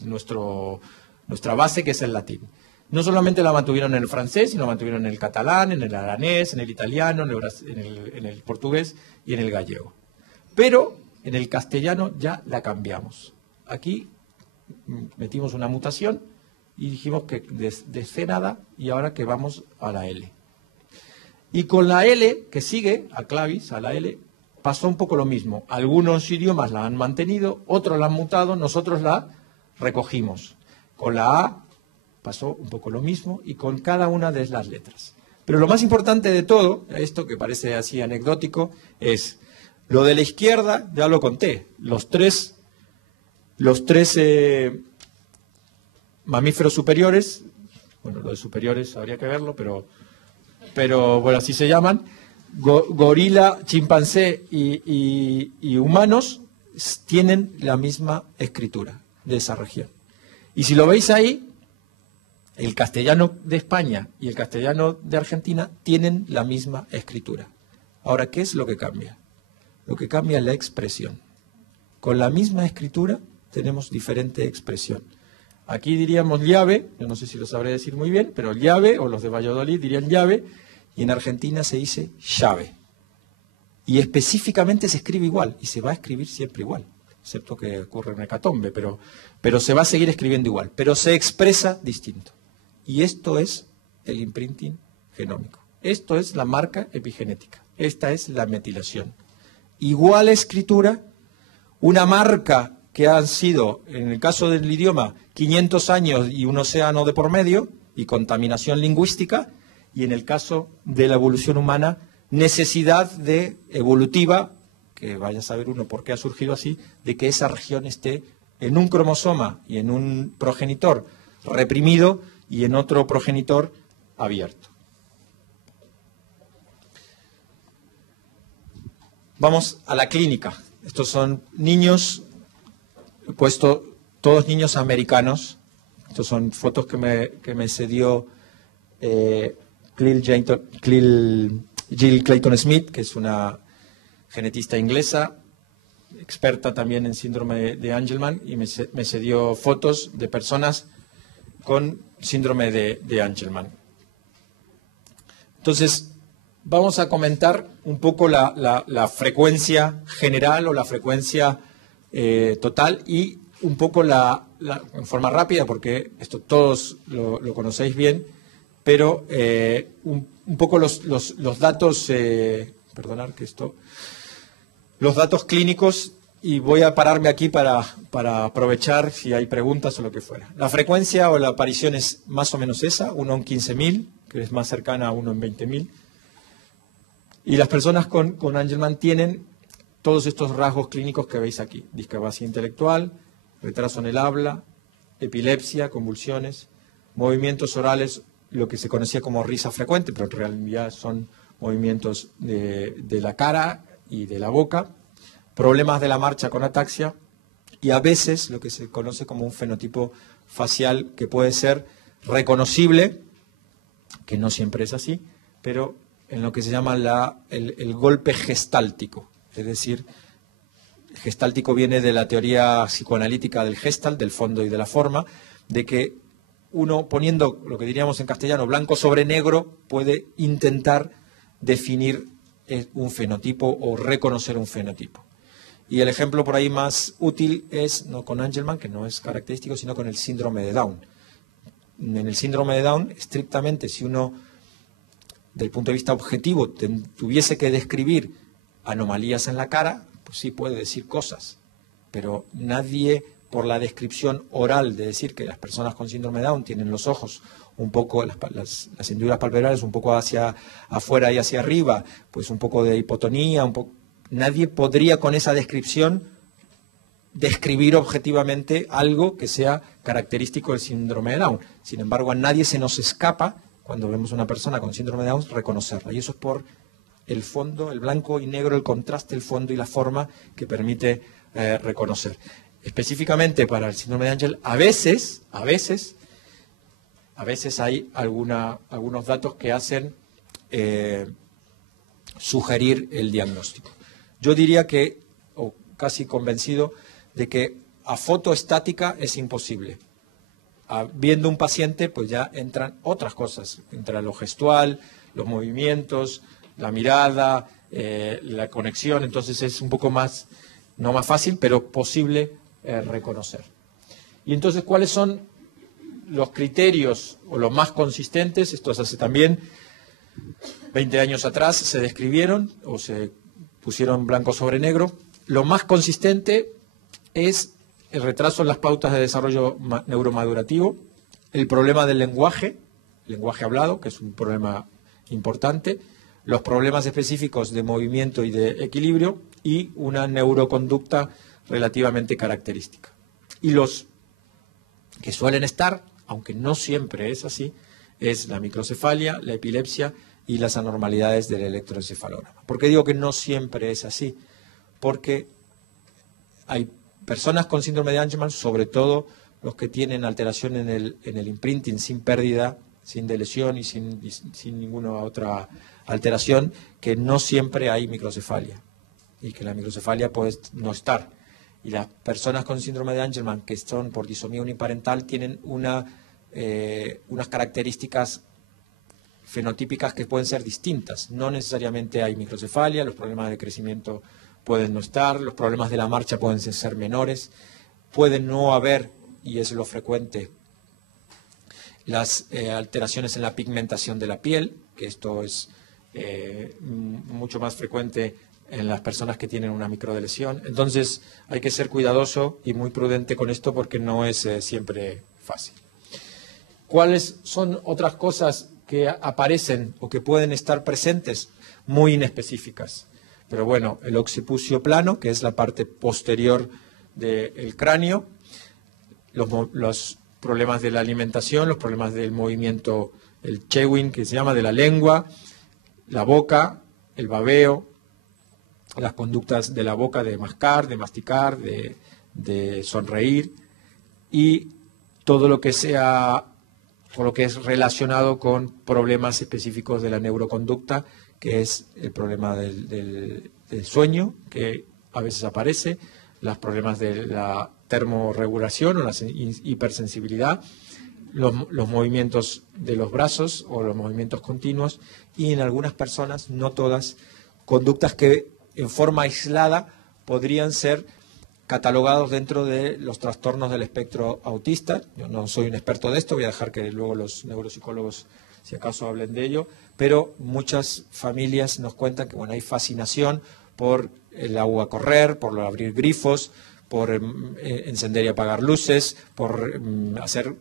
nuestra base, que es el latín. No solamente la mantuvieron en el francés, sino la mantuvieron en el catalán, en el aranés, en el italiano, en el portugués y en el gallego. Pero en el castellano ya la cambiamos. Aquí metimos una mutación y dijimos que de C nada y ahora que vamos a la L. Y con la L, que sigue, a clavis, a la L, pasó un poco lo mismo. Algunos idiomas la han mantenido, otros la han mutado, nosotros la recogimos. Con la A pasó un poco lo mismo y con cada una de las letras. Pero lo más importante de todo, esto que parece así anecdótico, es lo de la izquierda, ya lo conté, los tres mamíferos superiores, bueno, lo de superiores habría que verlo, pero bueno, así se llaman, gorila, chimpancé y humanos tienen la misma escritura de esa región. Y si lo veis ahí, el castellano de España y el castellano de Argentina tienen la misma escritura. Ahora, ¿qué es lo que cambia? Lo que cambia es la expresión. Con la misma escritura tenemos diferente expresión. Aquí diríamos llave, yo no sé si lo sabré decir muy bien, pero llave, o los de Valladolid dirían llave, y en Argentina se dice llave. Y específicamente se escribe igual, y se va a escribir siempre igual, excepto que ocurre una hecatombe, pero se va a seguir escribiendo igual, pero se expresa distinto. Y esto es el imprinting genómico. Esto es la marca epigenética. Esta es la metilación. Igual escritura, una marca que han sido, en el caso del idioma, 500 años y un océano de por medio, y contaminación lingüística, y en el caso de la evolución humana, necesidad evolutiva, que vaya a saber uno por qué ha surgido así, de que esa región esté en un cromosoma y en un progenitor reprimido y en otro progenitor abierto. Vamos a la clínica. Estos son niños, he puesto todos niños americanos. Estos son fotos que me cedió Jill Clayton Smith, que es una genetista inglesa, experta también en síndrome de Angelman, y me cedió fotos de personas con síndrome de Angelman. Entonces, vamos a comentar un poco la frecuencia general o la frecuencia total y un poco en forma rápida, porque esto todos lo conocéis bien, pero un poco los datos, los datos clínicos, y voy a pararme aquí para aprovechar si hay preguntas o lo que fuera. La frecuencia o la aparición es más o menos esa, 1 en 15.000, que es más cercana a 1 en 20.000. Y las personas con Angelman tienen todos estos rasgos clínicos que veis aquí: discapacidad intelectual, retraso en el habla, epilepsia, convulsiones, movimientos orales, lo que se conocía como risa frecuente, pero en realidad son movimientos de la cara y de la boca, problemas de la marcha con ataxia y a veces lo que se conoce como un fenotipo facial que puede ser reconocible, que no siempre es así, pero en lo que se llama el golpe gestáltico. Es decir, gestáltico viene de la teoría psicoanalítica del Gestalt, del fondo y de la forma, de que uno, poniendo lo que diríamos en castellano blanco sobre negro, puede intentar definir un fenotipo o reconocer un fenotipo. Y el ejemplo por ahí más útil es, no con Angelman, que no es característico, sino con el síndrome de Down. En el síndrome de Down, estrictamente, si uno, del punto de vista objetivo, tuviese que describir anomalías en la cara, pues sí puede decir cosas, pero nadie, por la descripción oral de decir que las personas con síndrome de Down tienen los ojos un poco, las hendiduras palpebrales un poco hacia afuera y hacia arriba, pues un poco de hipotonía, nadie podría con esa descripción describir objetivamente algo que sea característico del síndrome de Down. Sin embargo, a nadie se nos escapa, cuando vemos a una persona con síndrome de Down, reconocerla. Y eso es por el fondo, el blanco y negro, el contraste, el fondo y la forma que permite reconocer. Específicamente para el síndrome de Angelman, a veces hay algunos datos que hacen sugerir el diagnóstico. Yo diría que, o casi convencido, de que a foto estática es imposible. Viendo un paciente, pues ya entran otras cosas. Entra lo gestual, los movimientos, la mirada, la conexión. Entonces es un poco más, no más fácil, pero posible reconocer. Y entonces, ¿cuáles son los criterios o los más consistentes? Estos hace también 20 años atrás se describieron o se pusieron blanco sobre negro. Lo más consistente es el retraso en las pautas de desarrollo neuromadurativo, el problema del lenguaje hablado, que es un problema importante, los problemas específicos de movimiento y de equilibrio y una neuroconducta relativamente característica. Y los que suelen estar, aunque no siempre es así, es la microcefalia, la epilepsia y las anormalidades del electroencefalograma. ¿Por qué digo que no siempre es así? Porque hay personas con síndrome de Angelman, sobre todo los que tienen alteración en el imprinting sin pérdida, sin lesión y sin ninguna otra alteración, que no siempre hay microcefalia y que la microcefalia puede no estar. Y las personas con síndrome de Angelman que son por disomía uniparental tienen unas características fenotípicas que pueden ser distintas. No necesariamente hay microcefalia, los problemas de crecimiento pueden no estar, los problemas de la marcha pueden ser menores, pueden no haber, y es lo frecuente, las alteraciones en la pigmentación de la piel, que esto es mucho más frecuente en las personas que tienen una microdeleción. Entonces hay que ser cuidadoso y muy prudente con esto porque no es siempre fácil. ¿Cuáles son otras cosas que aparecen o que pueden estar presentes? Muy inespecíficas. Pero bueno, el occipucio plano, que es la parte posterior del cráneo, los problemas de la alimentación, los problemas del movimiento, el chewing, que se llama, de la lengua, la boca, el babeo, las conductas de la boca de mascar, de masticar, de sonreír, y todo lo que sea, o lo que es relacionado con problemas específicos de la neuroconducta, que es el problema del sueño, que a veces aparece, los problemas de la termorregulación o la hipersensibilidad, los movimientos de los brazos o los movimientos continuos, y en algunas personas, no todas, conductas que en forma aislada podrían ser catalogados dentro de los trastornos del espectro autista. Yo no soy un experto de esto, voy a dejar que luego los neuropsicólogos, si acaso, hablen de ello, pero muchas familias nos cuentan que hay fascinación por el agua correr, por abrir grifos, por encender y apagar luces, por hacer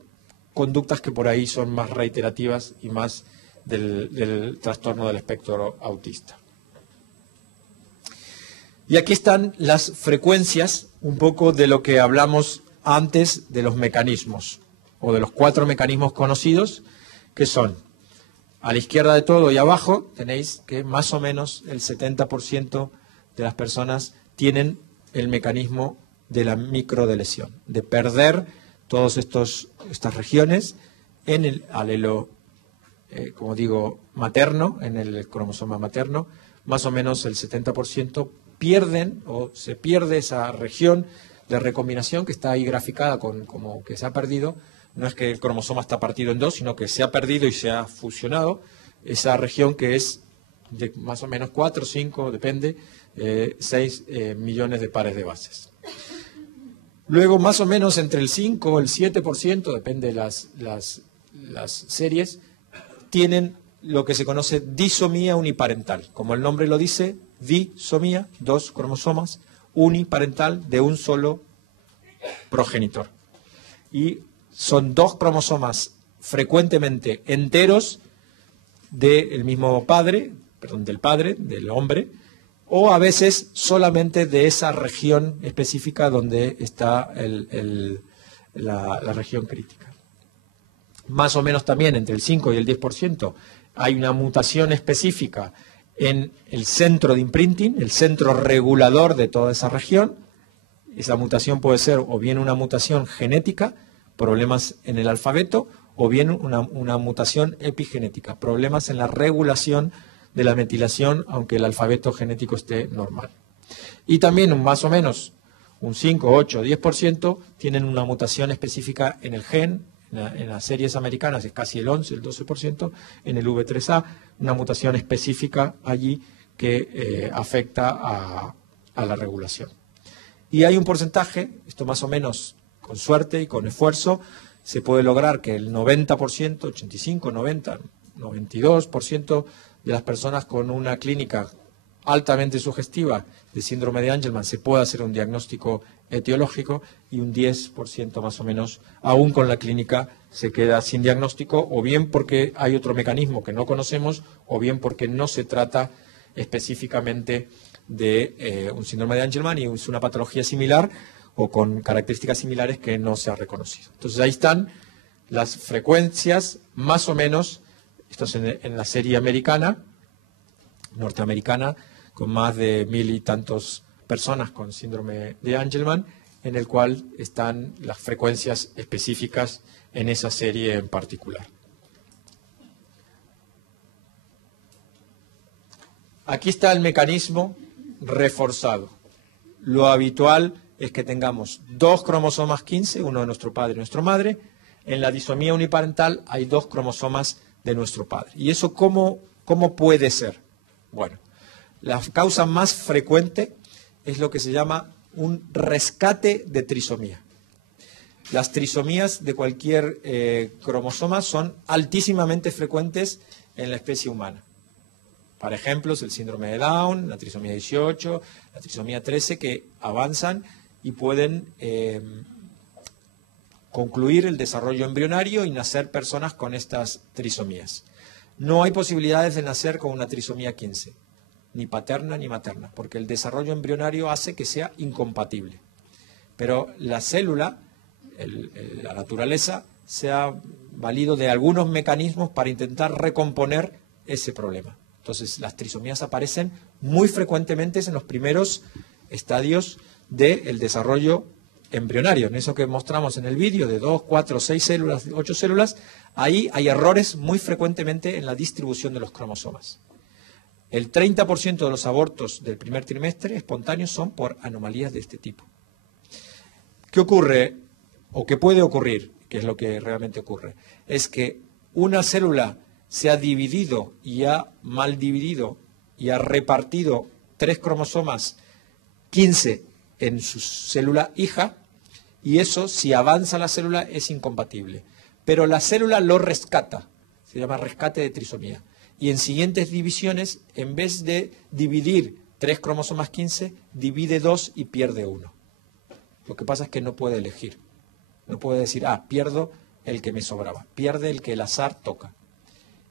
conductas que por ahí son más reiterativas y más del trastorno del espectro autista. Y aquí están las frecuencias, un poco de lo que hablamos antes de los mecanismos, o de los 4 mecanismos conocidos, que son, a la izquierda de todo y abajo, tenéis que más o menos el 70% de las personas tienen el mecanismo de la microdeleción, de perder todas estas regiones en el alelo, como digo, materno, en el cromosoma materno, más o menos el 70% pierden o se pierde esa región de recombinación que está ahí graficada como que se ha perdido. No es que el cromosoma está partido en 2, sino que se ha perdido y se ha fusionado esa región, que es de más o menos 4 o 5, depende, 6 millones de pares de bases. Luego, más o menos entre el 5 o el 7%, depende de las series, tienen lo que se conoce disomía uniparental. Como el nombre lo dice, disomía, 2 cromosomas, uniparental, de un solo progenitor. Y son 2 cromosomas frecuentemente enteros del mismo padre, del hombre, o a veces solamente de esa región específica donde está la región crítica. Más o menos también entre el 5 y el 10% hay una mutación específica en el centro de imprinting, el centro regulador de toda esa región. Esa mutación puede ser o bien una mutación genética, problemas en el alfabeto, o bien una mutación epigenética, problemas en la regulación de la metilación, aunque el alfabeto genético esté normal. Y también más o menos un 5, 8, 10% tienen una mutación específica en el gen. En las series americanas es casi el 11, el 12%, en el V3A, una mutación específica allí que afecta a la regulación. Y hay un porcentaje, esto más o menos con suerte y con esfuerzo, se puede lograr que el 90%, 85, 90, 92% de las personas con una clínica altamente sugestiva de síndrome de Angelman se pueda hacer un diagnóstico etiológico, y un 10% más o menos, aún con la clínica, se queda sin diagnóstico, o bien porque hay otro mecanismo que no conocemos, o bien porque no se trata específicamente de un síndrome de Angelman y es una patología similar o con características similares que no se ha reconocido. Entonces ahí están las frecuencias más o menos, esto es en la serie americana, norteamericana, con más de 1000 y tantos personas con síndrome de Angelman, en el cual están las frecuencias específicas en esa serie en particular. Aquí está el mecanismo reforzado. Lo habitual es que tengamos 2 cromosomas 15, uno de nuestro padre y nuestra madre. En la disomía uniparental hay 2 cromosomas de nuestro padre. ¿Y eso cómo puede ser? Bueno, la causa más frecuente es lo que se llama un rescate de trisomía. Las trisomías de cualquier cromosoma son altísimamente frecuentes en la especie humana. Por ejemplo, es el síndrome de Down, la trisomía 18, la trisomía 13, que avanzan y pueden concluir el desarrollo embrionario y nacer personas con estas trisomías. No hay posibilidades de nacer con una trisomía 15, ni paterna ni materna, porque el desarrollo embrionario hace que sea incompatible. Pero la célula, la naturaleza, se ha valido de algunos mecanismos para intentar recomponer ese problema. Entonces, las trisomías aparecen muy frecuentemente en los primeros estadios del desarrollo embrionario. En eso que mostramos en el vídeo de 2, 4, 6 células, 8 células, ahí hay errores muy frecuentemente en la distribución de los cromosomas. El 30% de los abortos del primer trimestre espontáneos son por anomalías de este tipo. ¿Qué ocurre o qué puede ocurrir? Que es lo que realmente ocurre. Es que una célula se ha dividido y ha mal dividido y ha repartido 3 cromosomas 15 en su célula hija, y eso, si avanza la célula, es incompatible. Pero la célula lo rescata, se llama rescate de trisomía. Y en siguientes divisiones, en vez de dividir 3 cromosomas 15, divide 2 y pierde 1. Lo que pasa es que no puede elegir. No puede decir, pierdo el que me sobraba. Pierde el que el azar toca.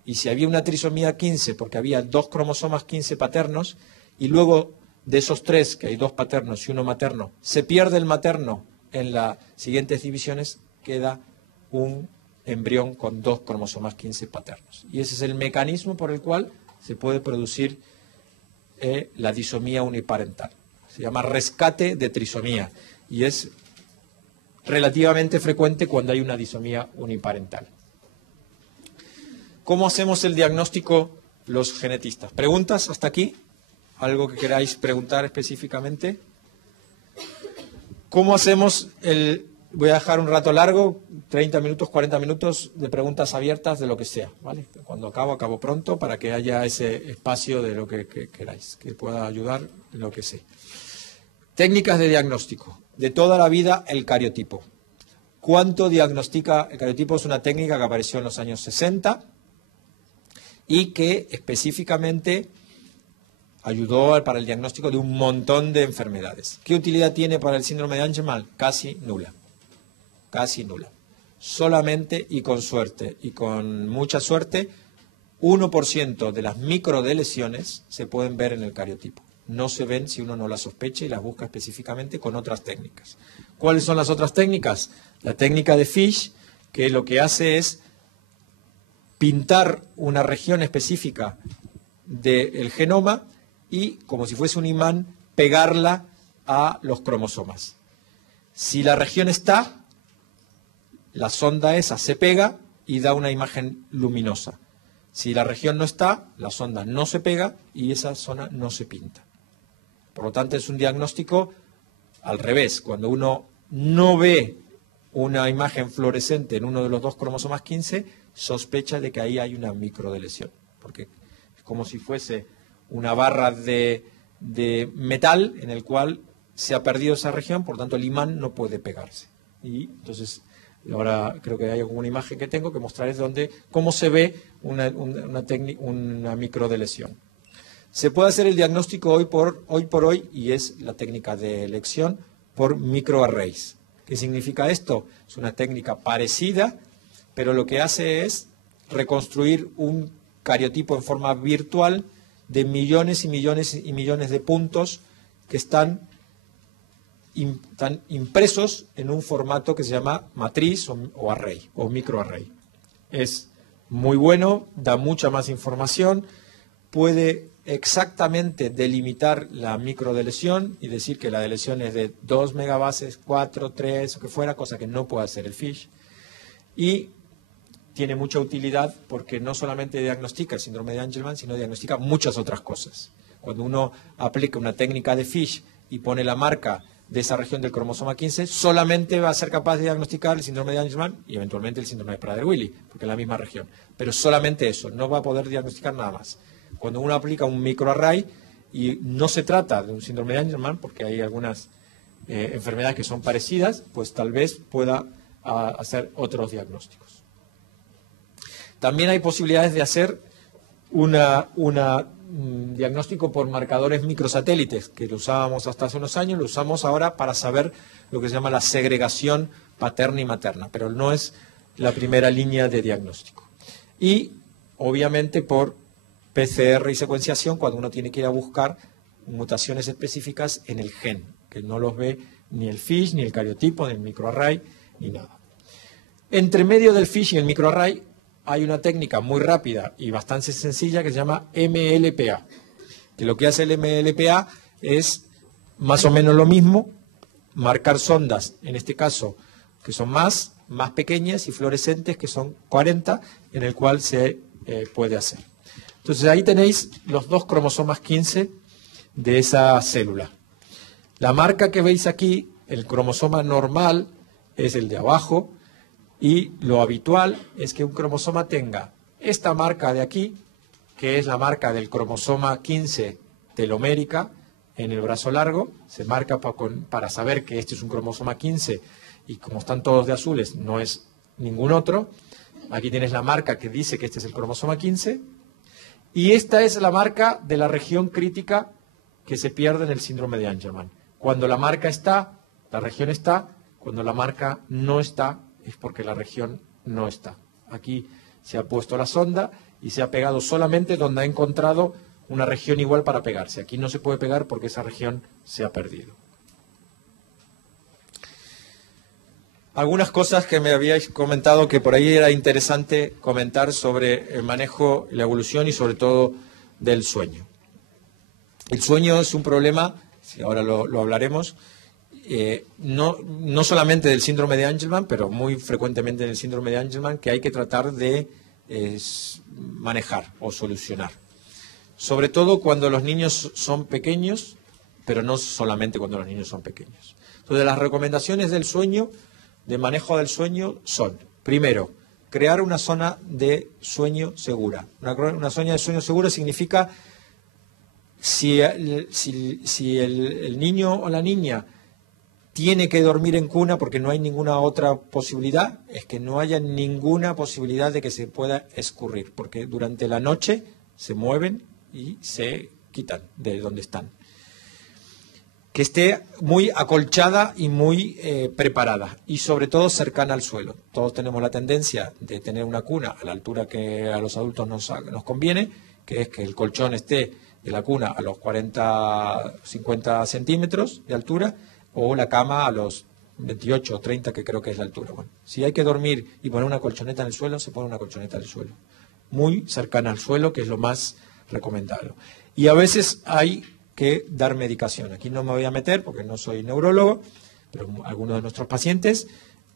Y si había una trisomía 15, porque había 2 cromosomas 15 paternos, y luego de esos 3, que hay 2 paternos y 1 materno, se pierde el materno en las siguientes divisiones, queda un embrión con 2 cromosomas 15 paternos. Y ese es el mecanismo por el cual se puede producir la disomía uniparental. Se llama rescate de trisomía y es relativamente frecuente cuando hay una disomía uniparental. ¿Cómo hacemos el diagnóstico los genetistas? ¿Preguntas hasta aquí? ¿Algo que queráis preguntar específicamente? ¿Cómo hacemos el...? Voy a dejar un rato largo, 30 minutos, 40 minutos de preguntas abiertas de lo que sea, ¿vale? Cuando acabo pronto para que haya ese espacio de lo que queráis, que pueda ayudar en lo que sé. Técnicas de diagnóstico. De toda la vida, el cariotipo. ¿Cuánto diagnostica? El cariotipo es una técnica que apareció en los años 60 y que específicamente ayudó para el diagnóstico de un montón de enfermedades. ¿Qué utilidad tiene para el síndrome de Angelman? Casi nula. Casi nula. Solamente y con suerte, y con mucha suerte, 1% de las microlesiones se pueden ver en el cariotipo. No se ven si uno no las sospecha y las busca específicamente con otras técnicas. ¿Cuáles son las otras técnicas? La técnica de Fish, que lo que hace es pintar una región específica del genoma y, como si fuese un imán, pegarla a los cromosomas. Si la región está, la sonda esa se pega y da una imagen luminosa. Si la región no está, la sonda no se pega y esa zona no se pinta. Por lo tanto, es un diagnóstico al revés. Cuando uno no ve una imagen fluorescente en uno de los 2 cromosomas 15, sospecha de que ahí hay una microdeleción, porque es como si fuese una barra de metal en el cual se ha perdido esa región, por lo tanto el imán no puede pegarse. Y entonces, ahora creo que hay alguna imagen que tengo que mostrarles cómo se ve una micro de lesión. Se puede hacer el diagnóstico hoy por hoy y es la técnica de elección por microarrays. ¿Qué significa esto? Es una técnica parecida, pero lo que hace es reconstruir un cariotipo en forma virtual de millones y millones y millones de puntos que están impresos en un formato que se llama matriz o array o microarray. Es muy bueno, da mucha más información, puede exactamente delimitar la microdelesión y decir que la delesión es de 2 megabases, 4, 3, o que fuera, cosa que no puede hacer el FISH. Y tiene mucha utilidad porque no solamente diagnostica el síndrome de Angelman, sino diagnostica muchas otras cosas. Cuando uno aplica una técnica de FISH y pone la marca de esa región del cromosoma 15, solamente va a ser capaz de diagnosticar el síndrome de Angelman y eventualmente el síndrome de Prader-Willi, porque es la misma región. Pero solamente eso, no va a poder diagnosticar nada más. Cuando uno aplica un microarray, y no se trata de un síndrome de Angelman, porque hay algunas enfermedades que son parecidas, pues tal vez pueda hacer otros diagnósticos. También hay posibilidades de hacer un diagnóstico por marcadores microsatélites, que lo usábamos hasta hace unos años, lo usamos ahora para saber lo que se llama la segregación paterna y materna, pero no es la primera línea de diagnóstico. Y obviamente por PCR y secuenciación, cuando uno tiene que ir a buscar mutaciones específicas en el gen, que no los ve ni el FISH, ni el cariotipo, ni el microarray, ni nada. Entre medio del FISH y el microarray hay una técnica muy rápida y bastante sencilla que se llama MLPA, que lo que hace el MLPA es más o menos lo mismo, marcar sondas, en este caso, que son más pequeñas y fluorescentes, que son 40, en el cual se puede hacer. Entonces ahí tenéis los dos cromosomas 15 de esa célula. La marca que veis aquí, el cromosoma normal, es el de abajo, y lo habitual es que un cromosoma tenga esta marca de aquí, que es la marca del cromosoma 15 telomérica en el brazo largo, se marca para saber que este es un cromosoma 15 y como están todos de azules no es ningún otro. Aquí tienes la marca que dice que este es el cromosoma 15 y esta es la marca de la región crítica que se pierde en el síndrome de Angelman. Cuando la marca está, la región está, cuando la marca no está, es porque la región no está. Aquí se ha puesto la sonda y se ha pegado solamente donde ha encontrado una región igual para pegarse. Aquí no se puede pegar porque esa región se ha perdido. Algunas cosas que me habíais comentado que por ahí era interesante comentar sobre el manejo, la evolución y sobre todo del sueño. El sueño es un problema, si ahora lo hablaremos, no solamente del síndrome de Angelman, pero muy frecuentemente del síndrome de Angelman, que hay que tratar de manejar o solucionar. Sobre todo cuando los niños son pequeños, pero no solamente cuando los niños son pequeños. Entonces, las recomendaciones del sueño, de manejo del sueño, son, primero, crear una zona de sueño segura. Una zona de sueño segura significa si el niño o la niña tiene que dormir en cuna porque no hay ninguna otra posibilidad, es que no haya ninguna posibilidad de que se pueda escurrir, porque durante la noche se mueven y se quitan de donde están. Que esté muy acolchada y muy preparada y sobre todo cercana al suelo. Todos tenemos la tendencia de tener una cuna a la altura que a los adultos nos conviene, que es que el colchón esté de la cuna a los 40-50 centímetros de altura, o la cama a los 28 o 30, que creo que es la altura. Bueno, si hay que dormir y poner una colchoneta en el suelo, se pone una colchoneta en el suelo. Muy cercana al suelo, que es lo más recomendable. Y a veces hay que dar medicación. Aquí no me voy a meter porque no soy neurólogo, pero algunos de nuestros pacientes,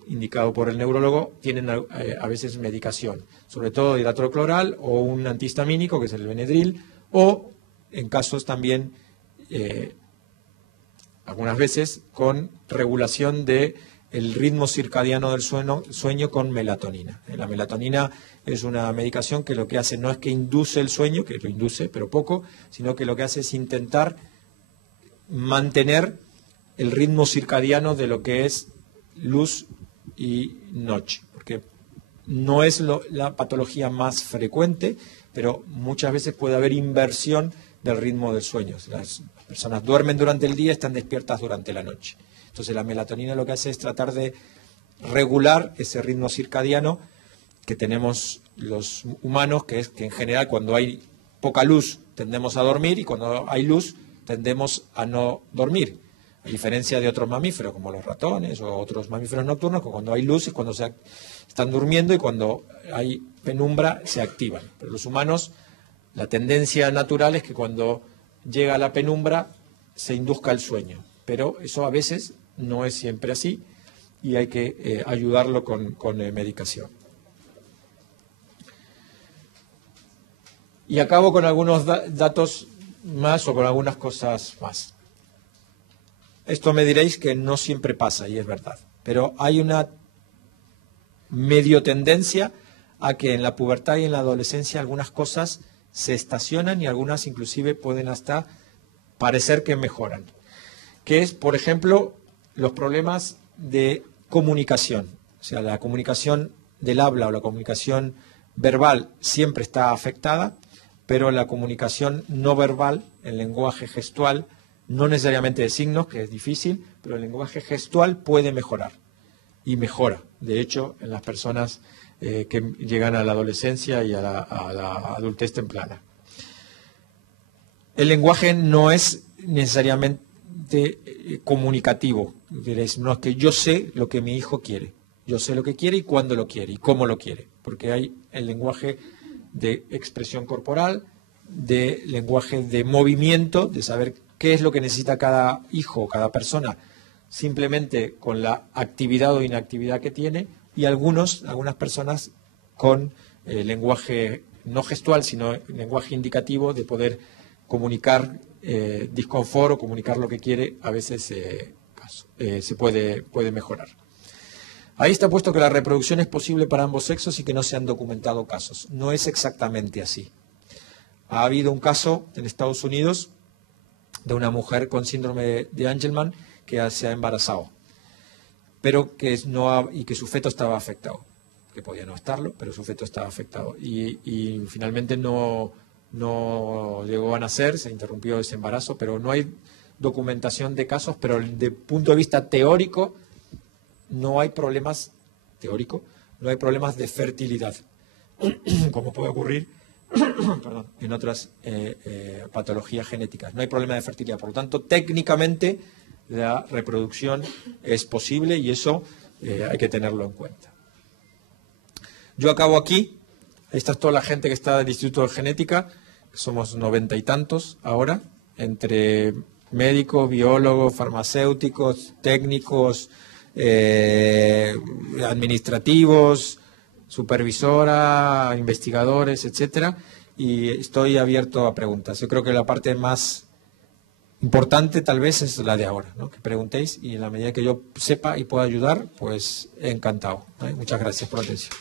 indicado por el neurólogo, tienen a veces medicación, sobre todo hidroxicloral o un antihistamínico, que es el Benadryl, o en casos también algunas veces con regulación del ritmo circadiano del sueño con melatonina. La melatonina es una medicación que lo que hace no es que induce el sueño, que lo induce, pero poco, sino que lo que hace es intentar mantener el ritmo circadiano de lo que es luz y noche, porque no es la patología más frecuente, pero muchas veces puede haber inversión del ritmo del sueño. Las personas duermen durante el día, están despiertas durante la noche. Entonces la melatonina lo que hace es tratar de regular ese ritmo circadiano que tenemos los humanos, que es que en general cuando hay poca luz tendemos a dormir y cuando hay luz tendemos a no dormir. A diferencia de otros mamíferos como los ratones o otros mamíferos nocturnos, que cuando hay luz es cuando están durmiendo y cuando hay penumbra se activan. Pero los humanos, la tendencia natural es que cuando llega la penumbra se induzca el sueño. Pero eso a veces no es siempre así y hay que ayudarlo con medicación. Y acabo con algunos datos más o con algunas cosas más. Esto me diréis que no siempre pasa, y es verdad, pero hay una medio tendencia a que en la pubertad y en la adolescencia algunas cosas se estacionan y algunas inclusive pueden hasta parecer que mejoran. Que es, por ejemplo, los problemas de comunicación. O sea, la comunicación del habla o la comunicación verbal siempre está afectada, pero la comunicación no verbal, el lenguaje gestual, no necesariamente de signos, que es difícil, pero el lenguaje gestual puede mejorar y mejora. De hecho, en las personas que llegan a la adolescencia y a la adultez temprana. El lenguaje no es necesariamente comunicativo. Diréis, no, es que yo sé lo que mi hijo quiere. Yo sé lo que quiere y cuándo lo quiere y cómo lo quiere. Porque hay el lenguaje de expresión corporal, de lenguaje de movimiento, de saber qué es lo que necesita cada hijo, cada persona, simplemente con la actividad o inactividad que tiene, y algunas personas con lenguaje no gestual, sino lenguaje indicativo de poder comunicar disconfort o comunicar lo que quiere, a veces se puede mejorar. Ahí está puesto que la reproducción es posible para ambos sexos y que no se han documentado casos. No es exactamente así. Ha habido un caso en Estados Unidos de una mujer con síndrome de Angelman que se ha embarazado, pero que que su feto estaba afectado, que podía no estarlo, pero su feto estaba afectado y finalmente no llegó a nacer, se interrumpió ese embarazo, pero no hay documentación de casos, pero desde el punto de vista teórico no hay problemas de fertilidad, como puede ocurrir en otras patologías genéticas. No hay problema de fertilidad. Por lo tanto, técnicamente la reproducción es posible y eso hay que tenerlo en cuenta. Yo acabo aquí. Esta es toda la gente que está del Instituto de Genética. Somos 90 y tantos ahora, entre médicos, biólogos, farmacéuticos, técnicos, administrativos, supervisora, investigadores, etcétera, y estoy abierto a preguntas. Yo creo que la parte más importante tal vez es la de ahora, ¿no? Que preguntéis y en la medida que yo sepa y pueda ayudar, pues encantado, ¿eh? Muchas gracias por la atención.